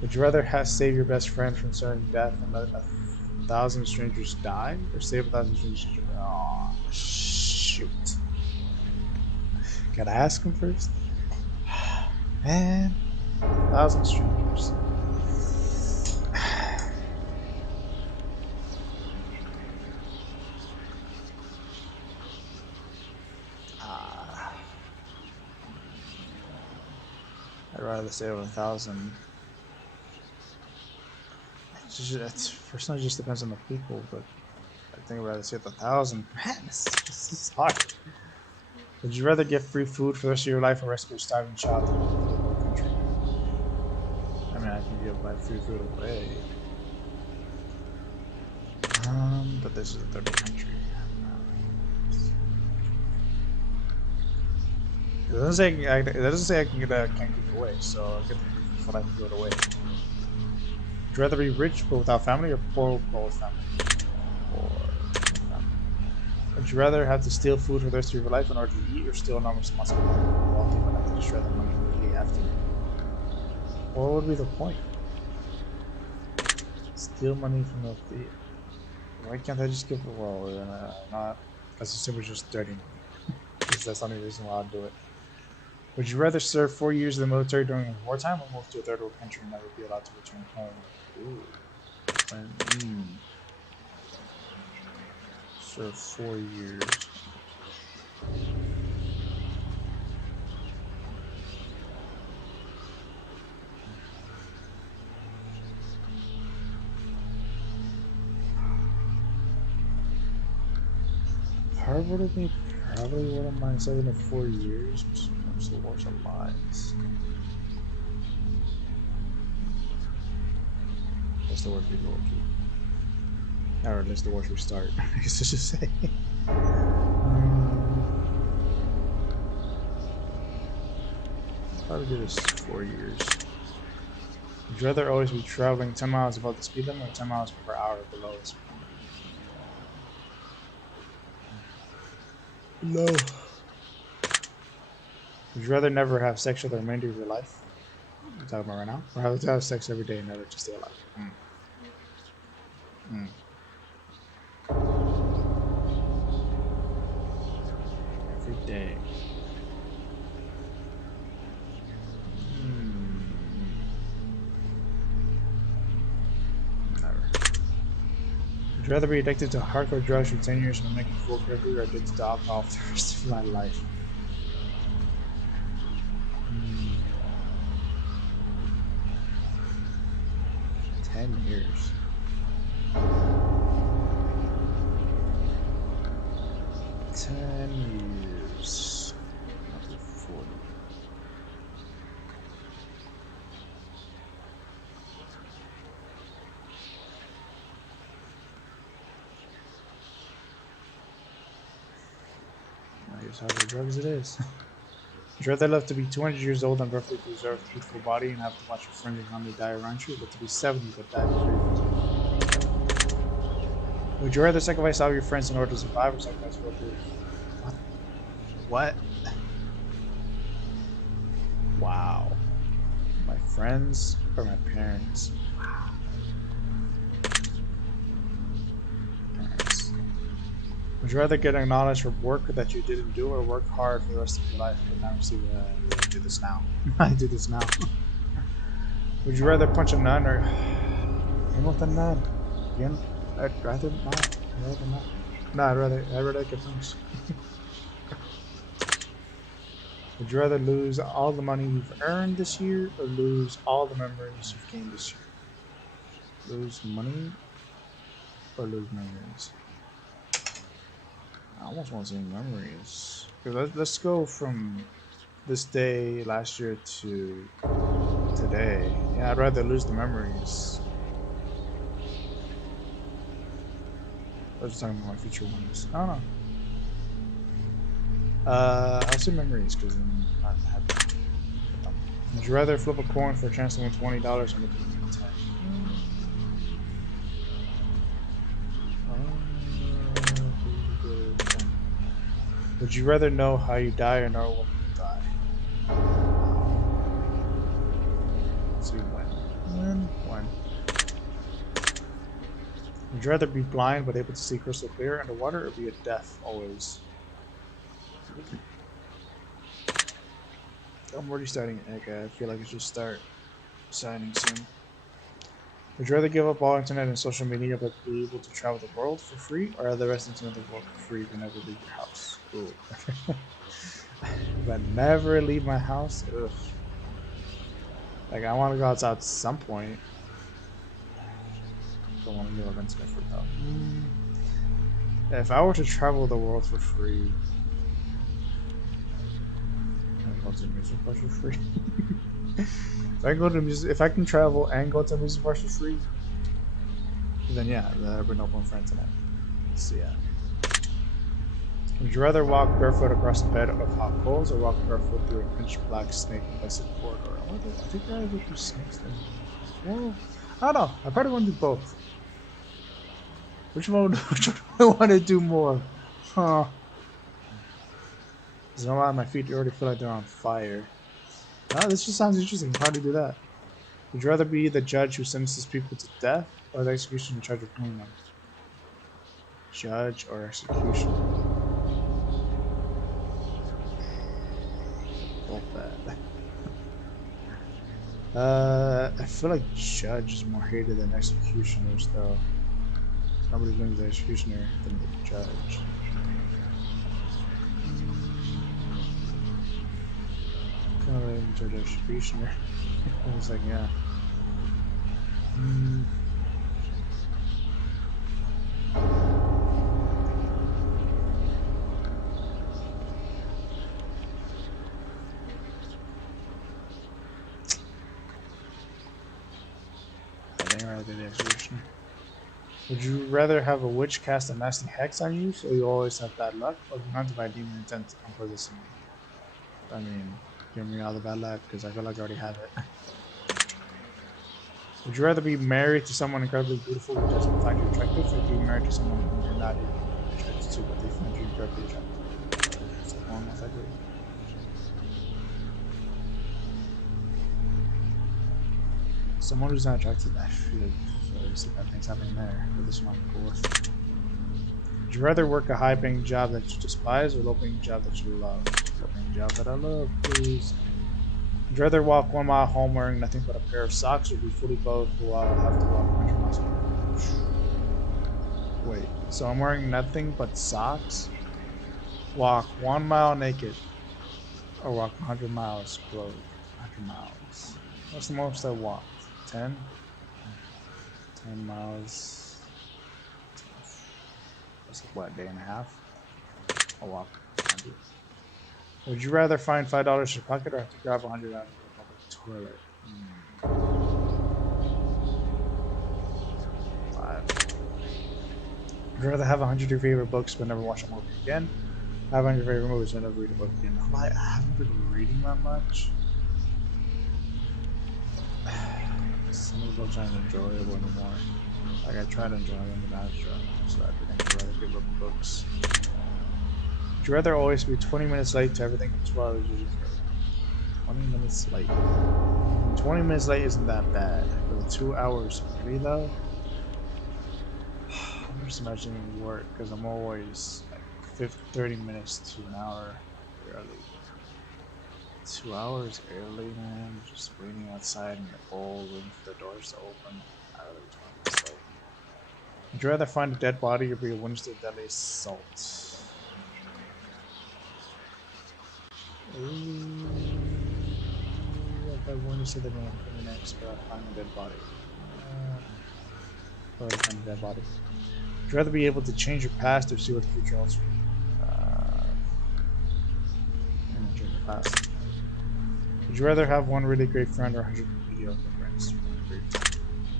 Would you rather save your best friend from certain death and let 1,000 strangers die, or save 1,000 strangers? Oh, shoot. Gotta ask him first? Man, 1,000 strangers. I'd rather save 1,000. Personally, it just depends on the people, but I think I'd rather save 1,000. Man, this is hard. Would you rather get free food for the rest of your life or rescue a starving child in a third country? I mean, I can give my free food away. But this is a third country. It doesn't say I can give it away, so I'll get the free food I can give it away. Would you rather be rich but without family, or poor but with family? Would you rather have to steal food for the rest of your life in order to eat, or steal enormous amounts of money from the wealthy but have to destroy the money immediately after? What would be the point? Steal money from the wealthy. Why can't I just give it? Well, not. Let's assume it's just dirty money. Because that's the only reason why I'll do it. Would you rather serve 4 years in the military during wartime, or move to a third world country and never be allowed to return home? Ooh. Serve 4 years. Probably wouldn't mind serving it 4 years. Comes to Wars of Lives. That's the word people will keep. Or at least the wars restart, I guess I should say. Probably do this 4 years. Would you rather always be traveling 10 miles above the speed limit, or 10 miles per hour below the speed limit? No. Would you rather never have sex for the remainder of your life? I'm talking about right now. Or have sex every day and never to stay alive? Every day. Never. Would you rather be addicted to hardcore drugs for 10 years and make a full recovery, or addicted to alcohol for the rest of my life? 10 years. Not be 40. I guess however drugs it is. Would you rather love to be 200 years old and perfectly preserve a youthful body and have to watch your friends and family die around you, but to be 70 but die before you? Would you rather sacrifice all your friends in order to survive, or sacrifice both your... What? Wow. My friends or my parents? Wow. Parents. Would you rather get acknowledged for work that you didn't do, or work hard for the rest of your life but not receive I do this now. I do this now. Would you rather punch a nun or... I'm not a nun. Again? I'd rather not. No, I'd rather get punched. Would you rather lose all the money you've earned this year or lose all the memories you've gained this year? Lose money or lose memories? I almost want to say memories. Let's go from this day last year to today. Yeah, I'd rather lose the memories. I was just talking about my future ones. I don't know. I'll say memories because I'm not happy. Would you rather flip a coin for a chance to win $20 or make it win 10? Would you rather know how you die or know when you die? Let's see when. When? Would you rather be blind but able to see crystal clear underwater or be deaf always? I'm already starting. Okay, I feel like I should start signing soon. Would you rather give up all internet and social media but be able to travel the world for free, or have the rest of the world for free but never leave your house? Ooh. But never leave my house? Ugh. Like, I want to go outside at some point. Don't want to give up internet for though. If I were to travel the world for free, I'd go to amusement parks for free. If I can travel and go to amusement parks for free, then yeah, there'll be no point for internet. So yeah. Would you rather walk barefoot across a bed of hot coals or walk barefoot through a pitch black snake infested corridor? I think I'd rather go through snakes than. Well, I don't know. I probably want to do both. Which one do I want to do more? Huh. There's no lie, my feet already feel like they're on fire. Oh, this just sounds interesting. How do you do that? Would you rather be the judge who sentences people to death or the executioner in charge of killing them? Judge or executioner? Both bad. I feel like judge is more hated than executioners, though. Nobody blames the executioner than the judge. Kind of like judge executioner. I was like, yeah. The executioner. Would you rather have a witch cast a nasty hex on you so you always have bad luck, or be haunted by a demon intent on possessing you? I mean, give me all the bad luck because I feel like I already have it. Would you rather be married to someone incredibly beautiful who doesn't find you attractive, or be married to someone who you're not attracted to but they find you incredibly attractive? It's the one most likely. Someone who's not attracted, I feel so bad things happening there, but this one I'm cool with. Would you rather work a high-paying job that you despise or a low-paying job that you love? Low-paying job that I love, please. Would you rather walk 1 mile home wearing nothing but a pair of socks or be fully clothed while I have to walk 100 miles home? Wait, so I'm wearing nothing but socks? Walk 1 mile naked or walk 100 miles clothed? 100 miles. What's the most I walked? 10? 10 miles. That's like, what, a day and a half? I'll walk 100. Would you rather find $5 in your pocket or have to grab 100 out of the public toilet? 5. Would you rather have 100 of your favorite books but never watch a movie again? Have 100 favorite movies but never read a book again? I haven't been reading that much. Some of the books aren't enjoyable anymore. Like, I try to enjoy them, but not enjoy them. So I think I'd rather give up books. Would you rather always be 20 minutes late to everything in 2 hours? 20 minutes late. 20 minutes late isn't that bad. But 2 hours early, though? I'm just imagining work, because I'm always like 30 minutes to an hour early. 2 hours early, man. Just waiting outside in the cold, waiting for the doors to open. I really 20 minutes late. Would you rather find a dead body or be a witness to a deadly assault? Ooh, I want to say they're going to put me next, but I'll find a dead body. Or I'll find a dead body. Would you rather be able to change your past or see what the future holds for you? I'm gonna change your past. Would you rather have one really great friend or 100 mediocre friends?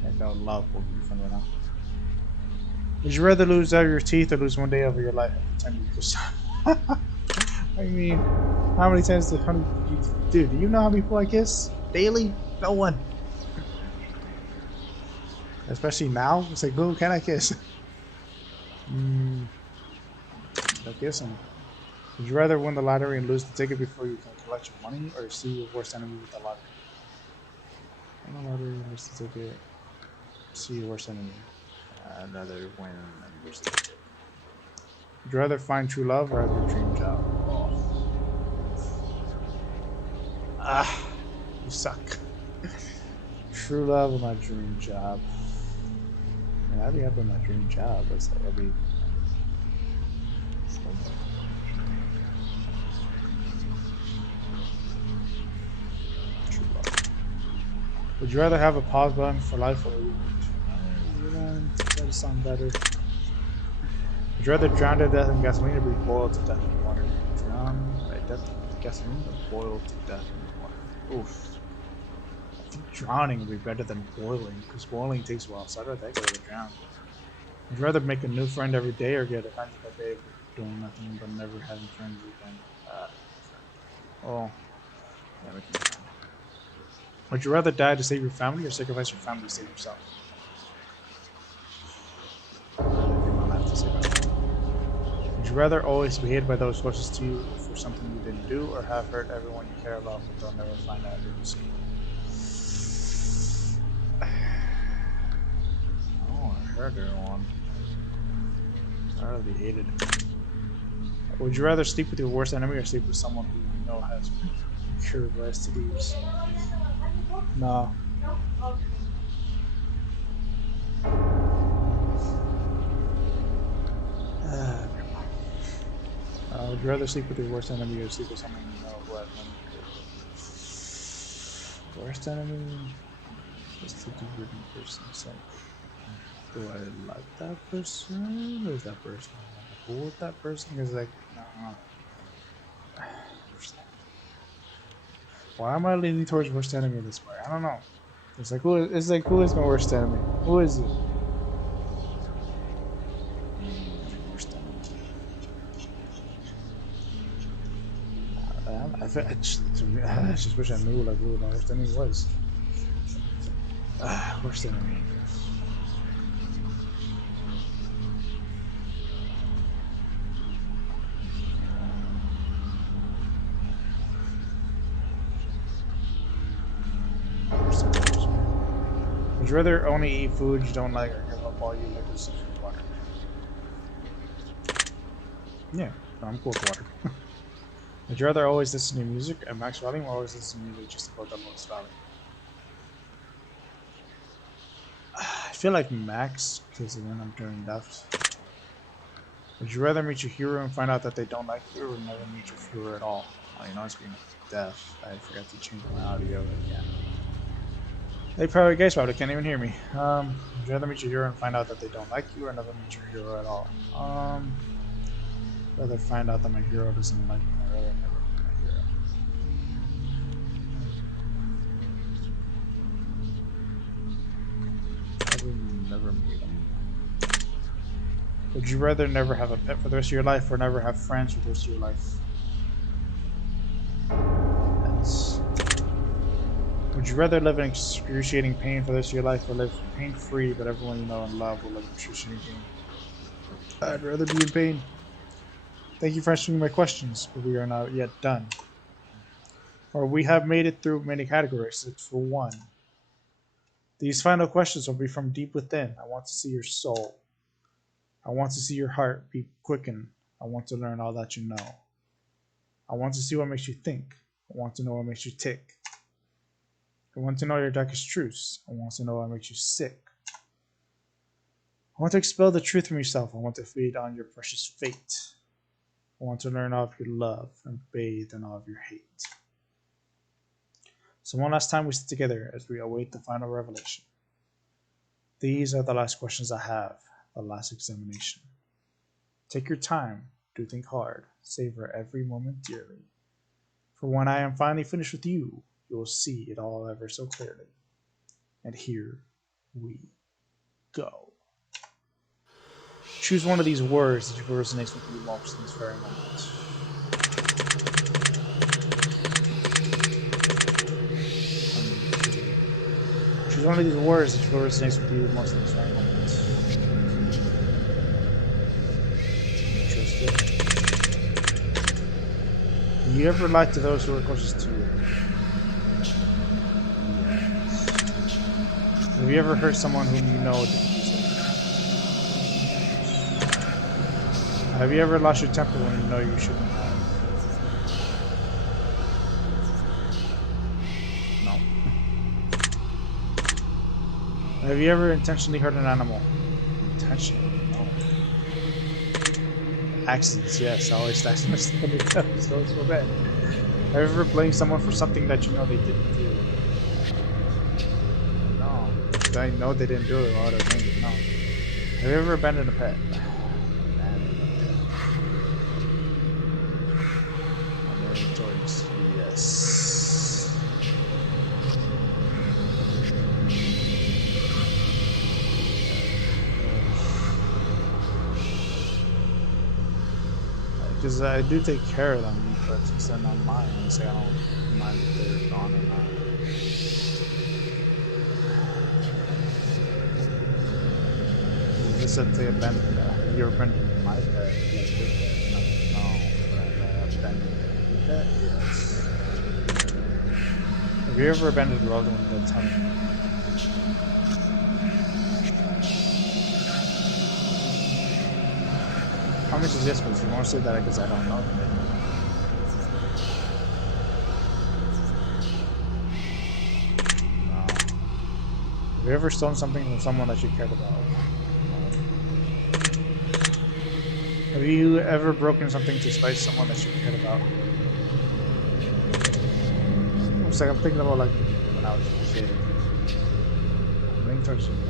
Like I would love working with your friend right now. Would you rather lose all your teeth or lose one day of your life every time you kiss? I mean, how many times did dude, do you know how many people I kiss? Daily? No one. Especially now. It's like, who can I kiss? I kiss him. Would you rather win the lottery and lose the ticket before you can collect your money or see your worst enemy with the lottery? Win the lottery, lose the ticket, see your worst enemy. I'd rather win and lose the ticket. Would you rather find true love or have your dream job? Oh. Ah, you suck. True love or my dream job? Man, I'd be happy with my dream job. I'd be. True love. Would you rather have a pause button for life or try to sound better? Would you rather drown to death in gasoline or be boiled to death in water? Drown by death in gasoline or boiled to death in water? Oof. I think drowning would be better than boiling, because boiling takes a while, so I'd rather drown. Would you rather make a new friend every day or get offended by day of doing nothing but never having friends again? Oh, yeah, making a friend. Would you rather die to save your family or sacrifice your family to save yourself? Would you rather always be hated by those closest to you for something you didn't do, or have hurt everyone you care about but they'll never find out your mistake? Oh, I hurt everyone. I'd rather be hated. Would you rather sleep with your worst enemy or sleep with someone who you know has cured STDs? No. Would you rather sleep with your worst enemy or sleep with someone you know who has money? Worst enemy? Just to do good in person. So, do I like that person? Or is that person cool with that person? Because, like, why am I leaning towards worst enemy this way? I don't know. It's like who is my worst enemy? Who is it? Worst enemy. I just wish I knew like who my worst enemy was. Worst enemy. Would you rather only eat food you don't like or give up all you like with water? Yeah, no, I'm cool with water. Would you rather always listen to music at max volume or always listen to music just about the lowest volume? I feel like max, because then I'm turning deaf. Would you rather meet your hero and find out that they don't like you or never meet your hero at all? Oh, you know, it's being deaf. I forgot to change my audio again. They probably guys probably can't even hear me. Would you rather meet your hero and find out that they don't like you or never meet your hero at all? Rather find out that my hero doesn't like me. I'd rather never meet my hero. I would never meet him. Would you rather never have a pet for the rest of your life or never have friends for the rest of your life? Pets. Would you rather live in excruciating pain for the rest of your life or live pain-free but everyone you know and love will live in excruciating pain? I'd rather be in pain. Thank you for answering my questions, but we are not yet done. Or we have made it through many categories, except for one. These final questions will be from deep within. I want to see your soul. I want to see your heart be quickened. I want to learn all that you know. I want to see what makes you think. I want to know what makes you tick. I want to know your darkest truths. I want to know what makes you sick. I want to expel the truth from yourself. I want to feed on your precious fate. I want to learn all of your love and bathe in all of your hate. So one last time we sit together as we await the final revelation. These are the last questions I have, the last examination. Take your time, do think hard, savor every moment dearly. For when I am finally finished with you, you will see it all ever so clearly. And here we go. Choose one of these words that resonates with you most in this very moment. Choose one of these words that resonates with you most in this very moment. Interested? Do you ever lie to those who are closest to you? Yes. Have you ever hurt someone whom you know didn't deserve it? Have you ever lost your temper when you know you shouldn't have? Have you ever intentionally hurt an animal? Intentionally? No. Accidents, yes. I always accidentally so it's so bad. Have you ever blamed someone for something that you know they didn't do? No. If I know they didn't do it, why would I blame it? No. Have you ever abandoned a pet? Towards yes. Because I do take care of them, but since they're not mine, I say I don't mind if they're gone or not. Just said they abandoned that. You ever abandoned my pet? Like your pet? No, but I abandoned your pet? Yes. Have you ever abandoned a loved one that's home? How much is this? Because you want to say that because I don't know. No. Have you ever stolen something from someone that you cared about? No. Have you ever broken something to spite someone that you cared about? It's like I'm thinking about like when I was a kid. I'm leaning towards you. No.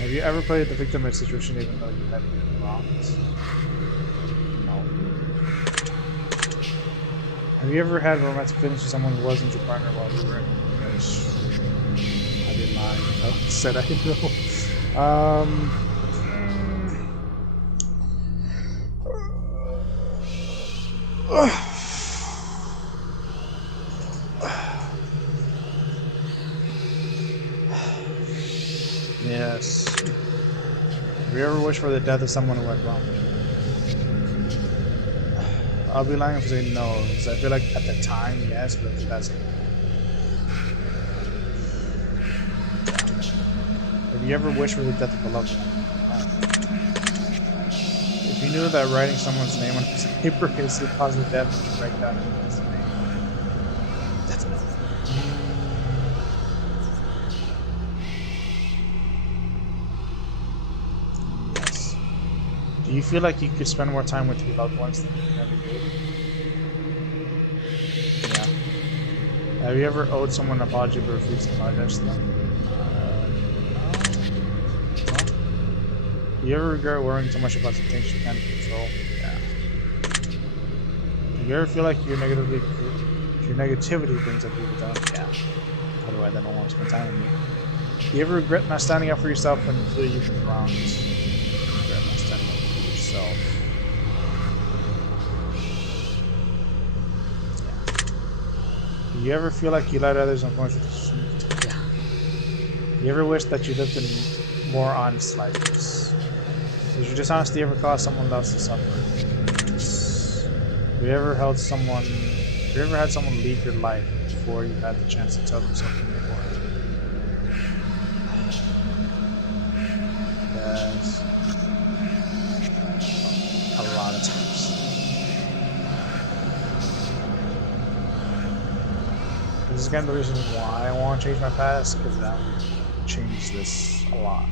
Have you ever played the victim in a situation even though you had been wronged? No. Have you ever had a romantic feelings with someone who wasn't your partner while you were in a relationship? I didn't lie. I said I know. Yes. Have you ever wished for the death of someone who went wrong? I'll be lying if I say no, because I feel like at the time, yes, but that's it. Have you ever wished for the death of a loved one? If you knew that writing someone's name on a piece of paper is the cause of death, would you write down his name? That's enough. Do you feel like you could spend more time with your loved ones than you ever did? Yeah. Have you ever owed someone an apology but refused to apologize to them? No. Do you ever regret worrying too much about the things you can't control? Yeah. Do you ever feel like your negativity brings up people down? Yeah. Otherwise, I don't want to spend time with you. Do you ever regret not standing up for yourself when you feel you've been wronged? Yeah. Do you ever feel like you let others influence your decisions? Yeah. Do you ever wish that you lived in more honest lives? Does your dishonesty ever cause someone else to suffer? Yes. Have you ever had someone leave your life before you had the chance to tell them something important? Yes. A lot of times. This is kind of the reason why I want to change my past, because that would change this a lot.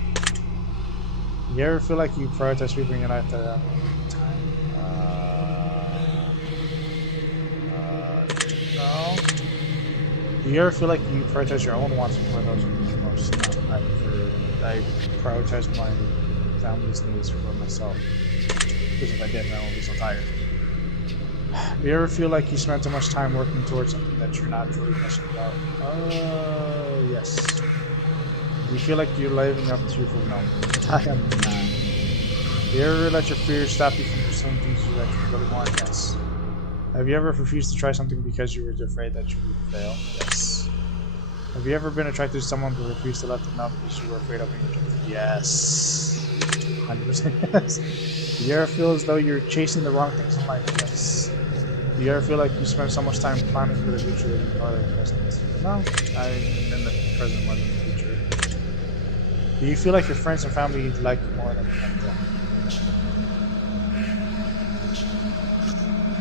You ever feel like you prioritize people in your life at that time? Do you ever feel like you prioritize your own wants before those of the most? No, I prioritize my family's needs for myself. Because if I didn't, I would be so tired. Do you ever feel like you spend too much time working towards something that you're not truly passionate about? Yes. Do you feel like you're living up to your full? No, I am not. Do you ever let your fears stop you from pursuing things that you really want? Yes. Have you ever refused to try something because you were afraid that you would fail? Yes. Have you ever been attracted to someone but refused to let them know because you were afraid of being rejected? Yes. 100% yes. Do you ever feel as though you're chasing the wrong things in life? Yes. Do you ever feel like you spend so much time planning for the future that you ignore the present? No, I'm in the present more than the future. Do you feel like your friends and family like you more than you like them?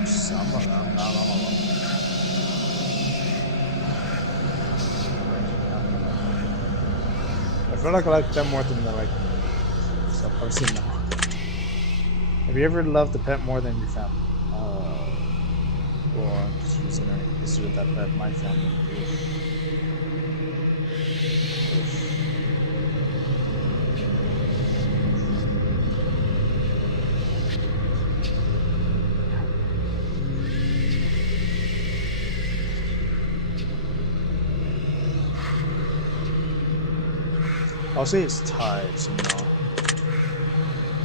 Some of them, not all of them. I feel like I like them more than they like me. So obviously no. Have you ever loved a pet more than your family? Well, I'm just considering consider that pet my family. I'll say it's tied somehow.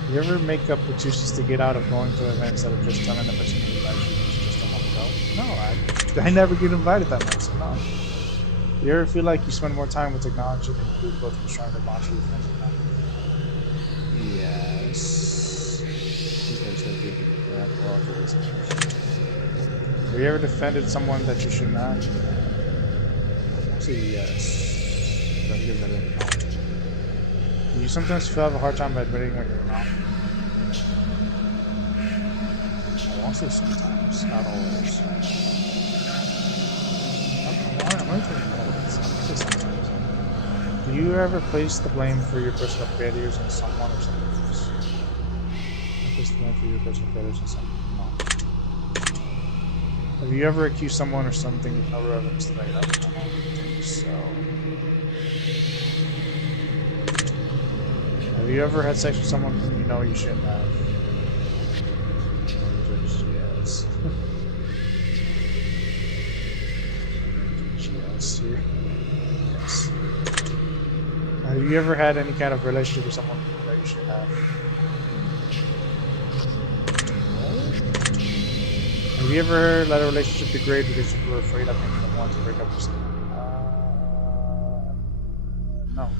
You ever make up excuses to get out of going to events that are just telling the person who invites you just don't want to go? No, I never get invited that much, so no. You ever feel like you spend more time with technology than you do both with stronger bonds with your friends and family? Yes. Because they give you crap off of this. Have you ever defended someone that you should not? I'll say yes. But because I didn't know. Do you sometimes have a hard time admitting when you're wrong? I won't say sometimes, not always. I'm going to say sometimes. Do you ever place the blame for your personal failures on someone or something else? Place the blame for your personal failures on someone? No. Have you ever accused someone or something with no evidence to back it up? I don't think so. Have you ever had sex with someone whom you know you shouldn't have? Yes. Yes. Yes. Have you ever had any kind of relationship with someone who you know you should have? Have you ever let a relationship degrade because you were afraid of making them want to break up with someone? No.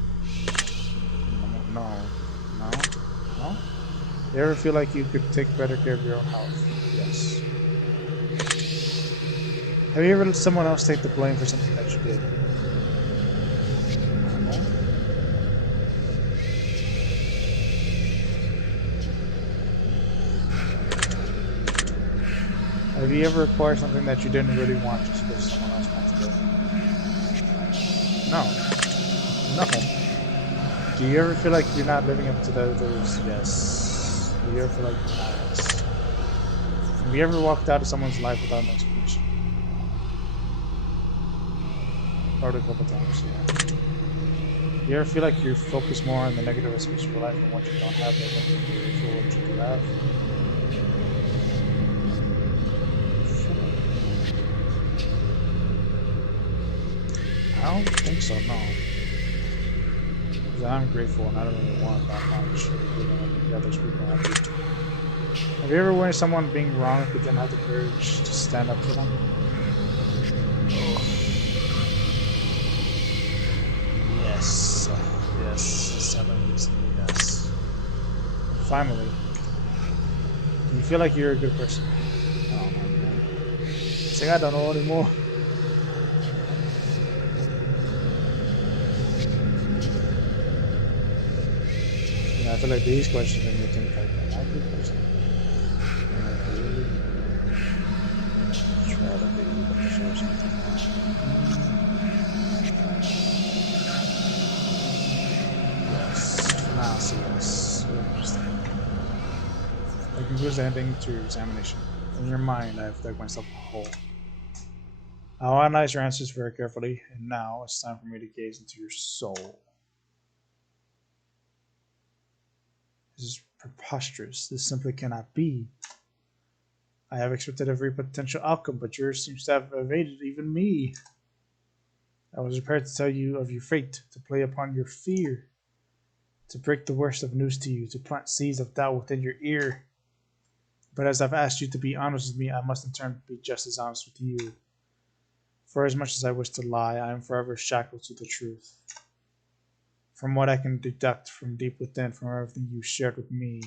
No? You ever feel like you could take better care of your own health? Yes. Have you ever let someone else take the blame for something that you did? No. Have you ever acquired something that you didn't really want just because someone else wanted it? No. No. Do you ever feel like you're not living up to the others? Yes. Do you ever feel like you're not? Yes. Have you ever walked out of someone's life without an explanation? Probably a couple times, yeah. Do you ever feel like you're focused more on the negative aspects of your life than what you don't have than what you do have? I don't think so, no. I'm grateful and I don't really want that much. The others people happy. Have you ever witnessed someone being wrong but didn't have the courage to stand up for them? Yes. Yes. 7 years. Yes. And finally, do you feel like you're a good person? Oh my man. It's like I don't know anymore. I feel like these questions make me think like, am I a good person? Am I really try to be able to show something? Yes. Now, see, yes. Very interesting. That concludes the ending to your examination. In your mind, I have dug myself a hole. I'll analyze your answers very carefully, and now it's time for me to gaze into your soul. This is preposterous. This simply cannot be. I have expected every potential outcome, but yours seems to have evaded even me. I was prepared to tell you of your fate, to play upon your fear, to break the worst of news to you, to plant seeds of doubt within your ear. But as I've asked you to be honest with me, I must in turn be just as honest with you. For as much as I wish to lie, I am forever shackled to the truth. From what I can deduct from deep within, from everything you shared with me,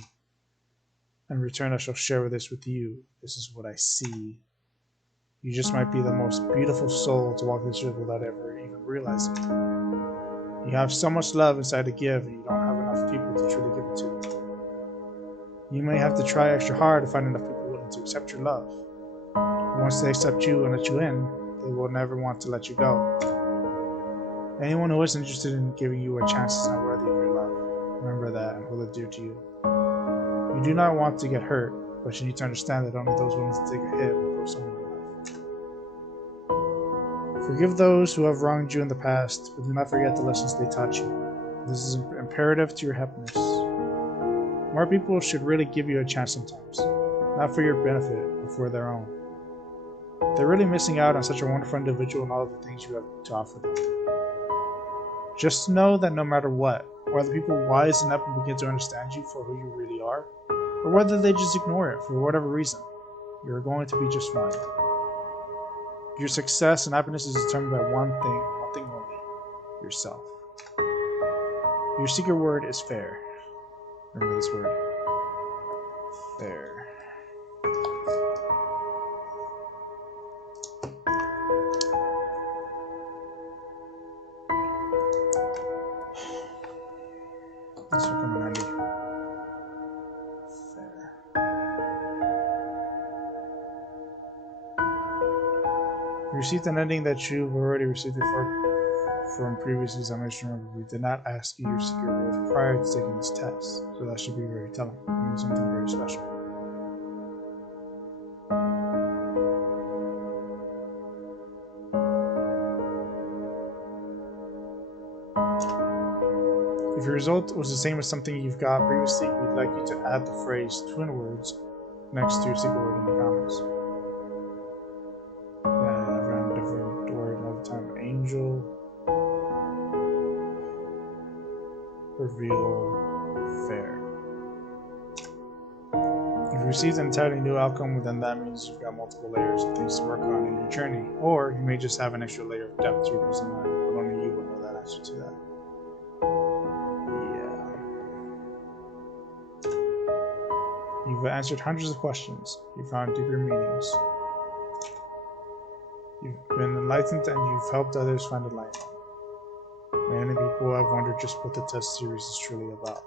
in return I shall share this with you. This is what I see. You just might be the most beautiful soul to walk this earth without ever even realizing it. You have so much love inside to give, and you don't have enough people to truly give it to. You may have to try extra hard to find enough people willing to accept your love. Once they accept you and let you in, they will never want to let you go. Anyone who is interested in giving you a chance is not worthy of your love. Remember that and hold it dear to you. You do not want to get hurt, but you need to understand that only those willing to take a hit will grow someone in life. Forgive those who have wronged you in the past, but do not forget the lessons they taught you. This is imperative to your happiness. More people should really give you a chance sometimes, not for your benefit, but for their own. They're really missing out on such a wonderful individual and all of the things you have to offer them. Just know that no matter what, whether people wisen up and begin to understand you for who you really are, or whether they just ignore it for whatever reason, you're going to be just fine. Your success and happiness is determined by one thing only: yourself. Your secret word is fair. Remember this word. Fair. This will come in handy. Fair. You received an ending that you've already received before from previous examination. Remember, we did not ask you your secret word prior to taking this test, so that should be very telling. It means something very special. If your result was the same as something you've got previously, we'd like you to add the phrase twin words next to your secret word in the comments. Yeah, I've ran a different word all the time. Angel. Reveal. Fair. If you received an entirely new outcome, then that means you've got multiple layers of things to work on in your journey. Or you may just have an extra layer of depth to your personality, but only you will know that answer to that. You've answered hundreds of questions. You found deeper meanings. You've been enlightened and you've helped others find enlightenment. Many people have wondered just what the test series is truly about.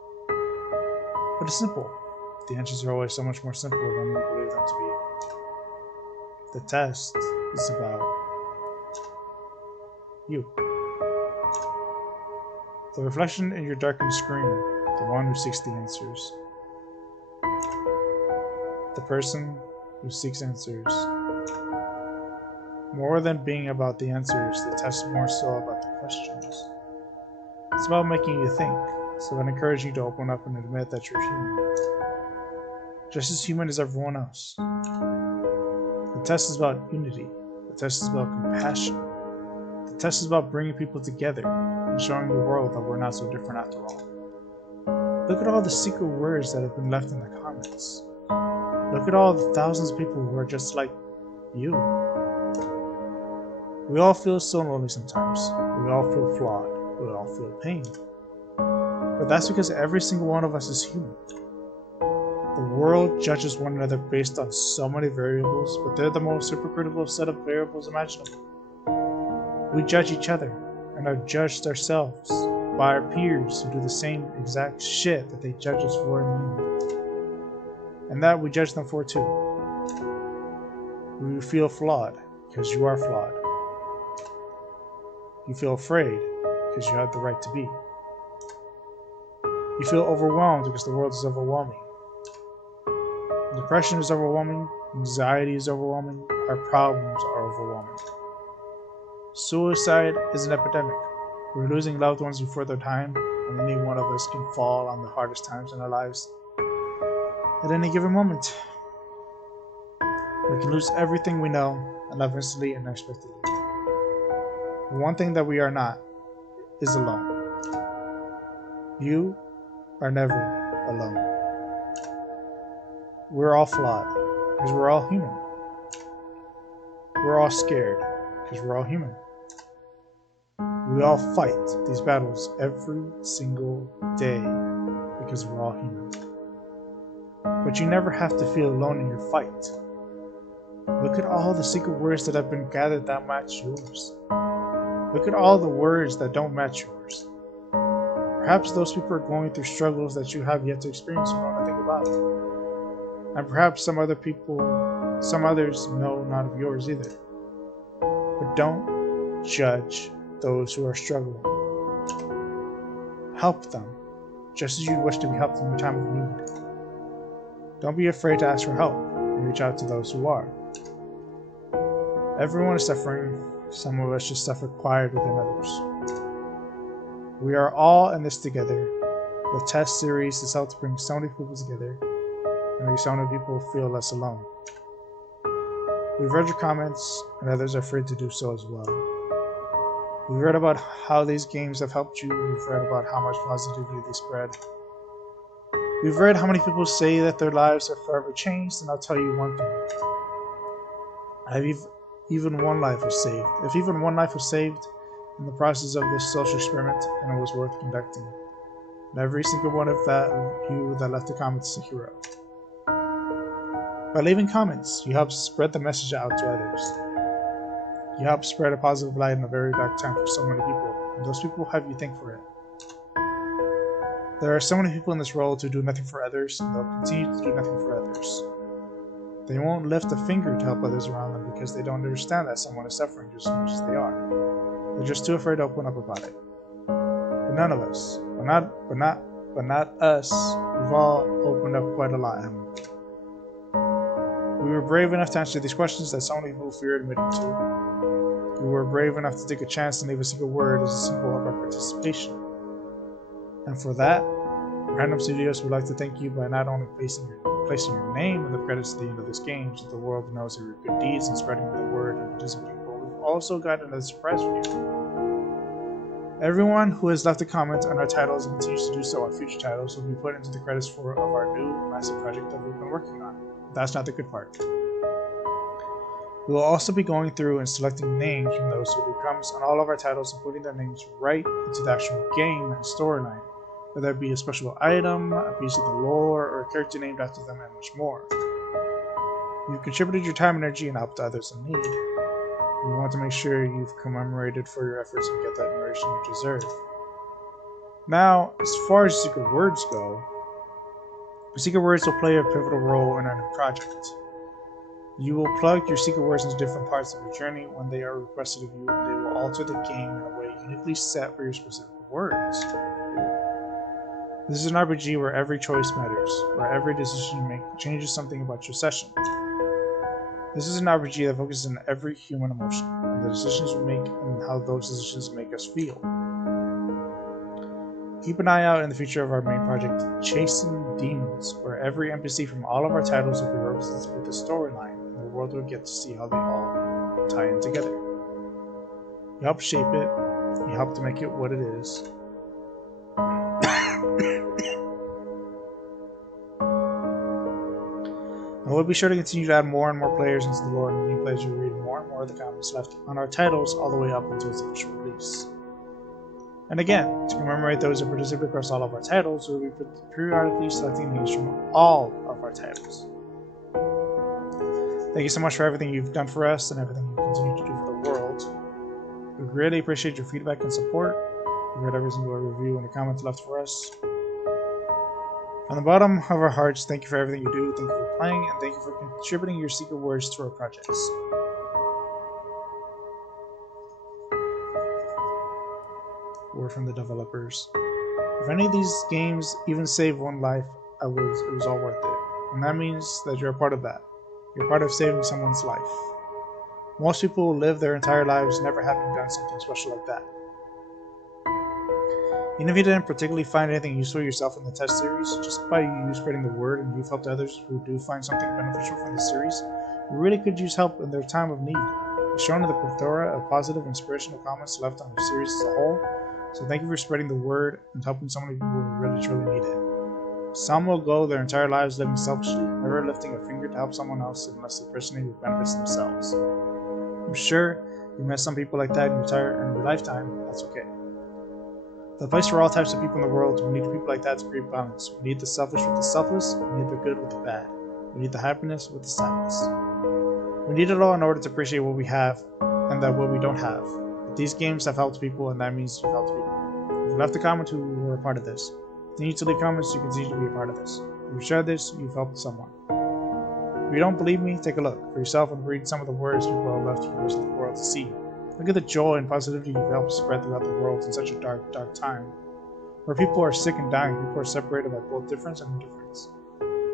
But it's simple. The answers are always so much more simple than we believe them to be. The test is about you. The reflection in your darkened screen, the one who seeks the answers. The person who seeks answers. More than being about the answers, the test is more so about the questions. It's about making you think, so I encourage you to open up and admit that you're human. Just as human as everyone else. The test is about unity. The test is about compassion. The test is about bringing people together and showing the world that we're not so different after all. Look at all the secret words that have been left in the comments. Look at all the thousands of people who are just like you. We all feel so lonely sometimes. We all feel flawed. We all feel pain. But that's because every single one of us is human. The world judges one another based on so many variables, but they're the most hypocritical set of variables imaginable. We judge each other and are judged ourselves by our peers who do the same exact shit that they judge us for in the end. And that we judge them for too. We feel flawed because you are flawed. You feel afraid because you have the right to be. You feel overwhelmed because the world is overwhelming. Depression is overwhelming. Anxiety is overwhelming. Our problems are overwhelming. Suicide is an epidemic. We're losing loved ones before their time, and any one of us can fall on the hardest times in our lives at any given moment. We can lose everything we know and love instantly and unexpectedly. The one thing that we are not is alone. You are never alone. We're all flawed because we're all human. We're all scared because we're all human. We all fight these battles every single day because we're all human. But you never have to feel alone in your fight. Look at all the secret words that have been gathered that match yours. Look at all the words that don't match yours. Perhaps those people are going through struggles that you have yet to experience and know nothing about. And perhaps some others know not of yours either. But don't judge those who are struggling. Help them, just as you wish to be helped in your time of need. Don't be afraid to ask for help and reach out to those who are. Everyone is suffering. Some of us just suffer quiet within others. We are all in this together. The test series is helped to bring so many people together and make so many people feel less alone. We've read your comments, and others are free to do so as well. We've read about how these games have helped you. We've read about how much positivity they spread. We've read how many people say that their lives are forever changed, and I'll tell you one thing. Even one life was saved. If even one life was saved in the process of this social experiment, then it was worth conducting. And every single one of you that left a comment is a hero. By leaving comments, you help spread the message out to others. You help spread a positive light in a very dark time for so many people, and those people have you thank for it. There are so many people in this world who do nothing for others, and they'll continue to do nothing for others. They won't lift a finger to help others around them because they don't understand that someone is suffering just as much as they are. They're just too afraid to open up about it. But none of us, but not us, we've all opened up quite a lot, haven't we? We were brave enough to answer these questions that so many people feared admitting to. We were brave enough to take a chance and leave a single word as a symbol of our participation. And for that, Random Studios would like to thank you by not only placing your name in the credits at the end of this game so the world knows of your good deeds and spreading the word and participating, but we've also got another surprise for you. Everyone who has left a comment on our titles and continues to do so on future titles will be put into the credits of our new massive project that we've been working on. That's not the good part. We will also be going through and selecting names from those who leave comments on all of our titles and putting their names right into the actual game and storyline, whether it be a special item, a piece of the lore, or a character named after them, and much more. You've contributed your time and energy and helped others in need. We want to make sure you've commemorated for your efforts and get that admiration you deserve. Now, as far as secret words go, secret words will play a pivotal role in our new project. You will plug your secret words into different parts of your journey when they are requested of you, and they will alter the game in a way uniquely set for your specific words. This is an RPG where every choice matters, where every decision you make changes something about your session. This is an RPG that focuses on every human emotion, and the decisions we make and how those decisions make us feel. Keep an eye out in the future of our main project, Chasing Demons, where every NPC from all of our titles will be represented with a storyline, and the world will get to see how they all tie in together. You help shape it, you help to make it what it is. And we'll be sure to continue to add more and more players into the lore, and the new players will read more and more of the comments left on our titles all the way up until its official release. And again, to commemorate those who participate across all of our titles, we will be periodically selecting names from all of our titles. Thank you so much for everything you've done for us and everything you continue to do for the world. We really appreciate your feedback and support. We've read every single review and the comments left for us. From the bottom of our hearts, thank you for everything you do, thank you for playing, and thank you for contributing your secret words to our projects. Word from the developers. If any of these games even save one life, it was all worth it. And that means that you're a part of that. You're part of saving someone's life. Most people live their entire lives never having done something special like that. Even if you didn't particularly find anything useful yourself in the test series, just by you spreading the word and you've helped others who do find something beneficial from the series, who really could use help in their time of need. It's shown in the plethora of positive, inspirational comments left on the series as a whole, so thank you for spreading the word and helping so many people who really truly need it. Some will go their entire lives living selfishly, never lifting a finger to help someone else unless it personally benefits themselves. I'm sure you met some people like that in your lifetime. That's okay. The place for all types of people in the world. We need people like that to create balance. We need the selfish with the selfless. We need the good with the bad. We need the happiness with the sadness. We need it all in order to appreciate what we have and that what we don't have. But these games have helped people, and that means you've helped people. If you left a comment who were a part of this, continue to leave comments. You continue to be a part of this. If you shared this, you've helped someone. If you don't believe me, take a look for yourself and read some of the words people have left for the rest of the world to see. Look at the joy and positivity you've helped spread throughout the world in such a dark, dark time, where people are sick and dying, people are separated by both difference and indifference.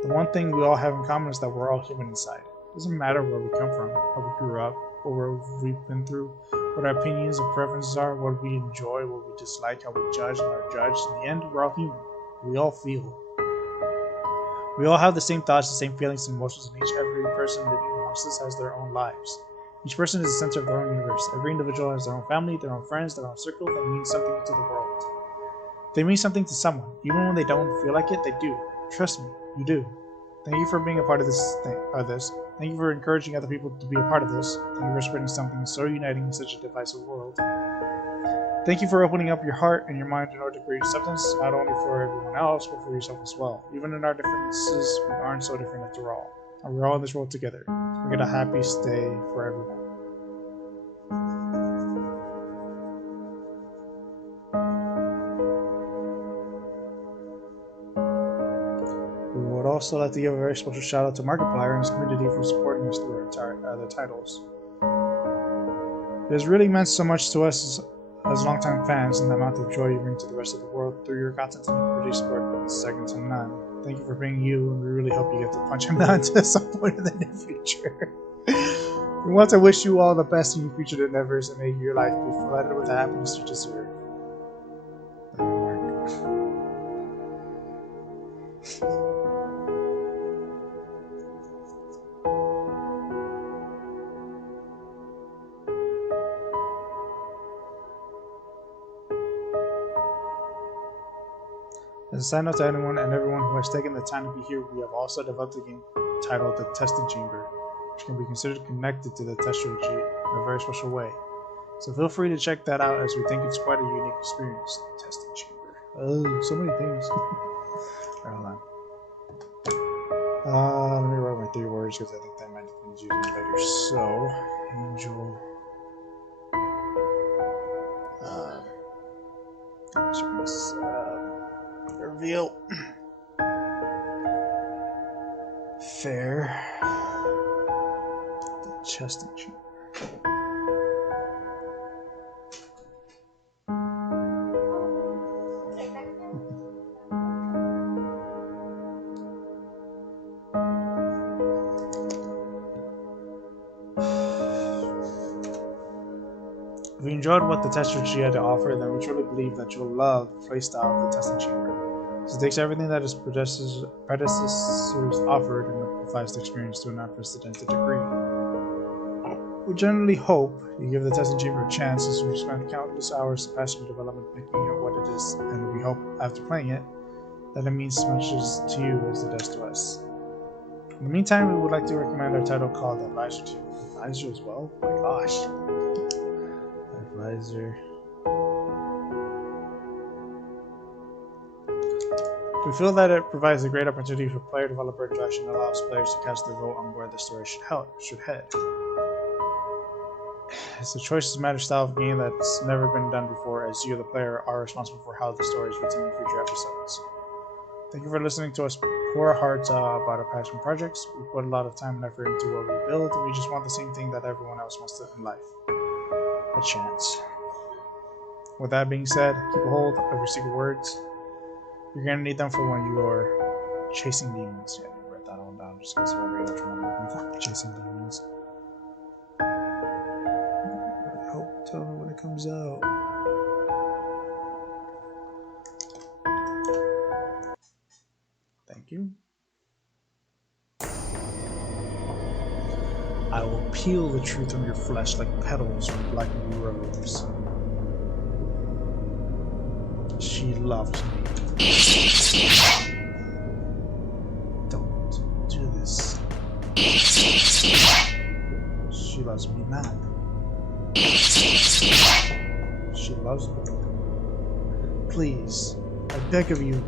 The one thing we all have in common is that we're all human inside. It doesn't matter where we come from, how we grew up, or what we've been through, what our opinions and preferences are, what we enjoy, what we dislike, how we judge and are judged. In the end, we're all human. We all feel. We all have the same thoughts, the same feelings and emotions, and every person living amongst us has their own lives. Each person is the center of their own universe. Every individual has their own family, their own friends, their own circle that means something to the world. They mean something to someone. Even when they don't feel like it, they do. Trust me, you do. Thank you for being a part of this. Thank you for encouraging other people to be a part of this. Thank you for spreading something so uniting in such a divisive world. Thank you for opening up your heart and your mind in order to create acceptance, not only for everyone else, but for yourself as well. Even in our differences, we aren't so different after all. And we're all in this world together. So we get a happy stay for everyone. We would also like to give a very special shout out to Markiplier and his community for supporting us through their titles. It has really meant so much to us as longtime fans, and the amount of joy you bring to the rest of the world through your content and community support is second to none. Thank you for being you, and we really hope you get to punch him down at some point in the near future. We want to wish you all the best in your future endeavors and may your life be flooded with the happiness you deserve. As a side note to anyone and everyone who has taken the time to be here, we have also developed a game titled The Testing Chamber, which can be considered connected to the test strategy in a very special way. So feel free to check that out, as we think it's quite a unique experience. The Testing Chamber. Oh, so many things. Alright, hold on. Let me write my 3 words because I think that might be used later. So, Angel. Reveal. Fair. The Testing Chamber. If you enjoyed what the test strategy had to offer, then we truly believe that you'll love the playstyle of the Testing Chamber. So it takes everything that its predecessors offered and amplifies the experience to an unprecedented degree. We generally hope you give the Testing Chamber a chance, as we've spent countless hours of passionate development making it what it is, and we hope, after playing it, that it means as much to you as it does to us. In the meantime, we would like to recommend our title called Advisor to you. Advisor as well? Oh my gosh. Advisor. We feel that it provides a great opportunity for player-developer interaction and allows players to cast their vote on where the story should head. It's a choice-matter style of game that's never been done before, as you, the player, are responsible for how the story is written in future episodes. Thank you for listening to us pour our hearts out about our passion projects. We put a lot of time and effort into what we build, and we just want the same thing that everyone else wants in life. A chance. With that being said, keep a hold of your secret words. You're gonna need them for when you are chasing demons. Yeah, let me write that one down just because I already know which one I'm looking for. Chasing demons. Tell me when it comes out. Thank you. I will peel the truth from your flesh like petals from a blackened rose. She loves me. Don't do this. She loves me mad. She loves me. Please, I beg of you.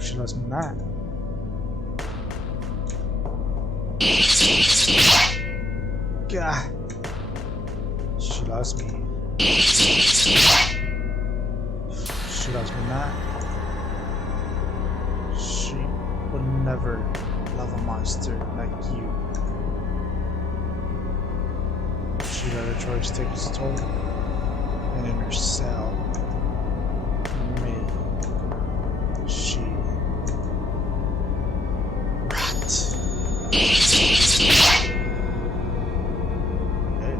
She loves me mad. God. She loves me. She loves me not. She would never love a monster like you. She let her choice take its toll, and in her cell, may she rot. Hey.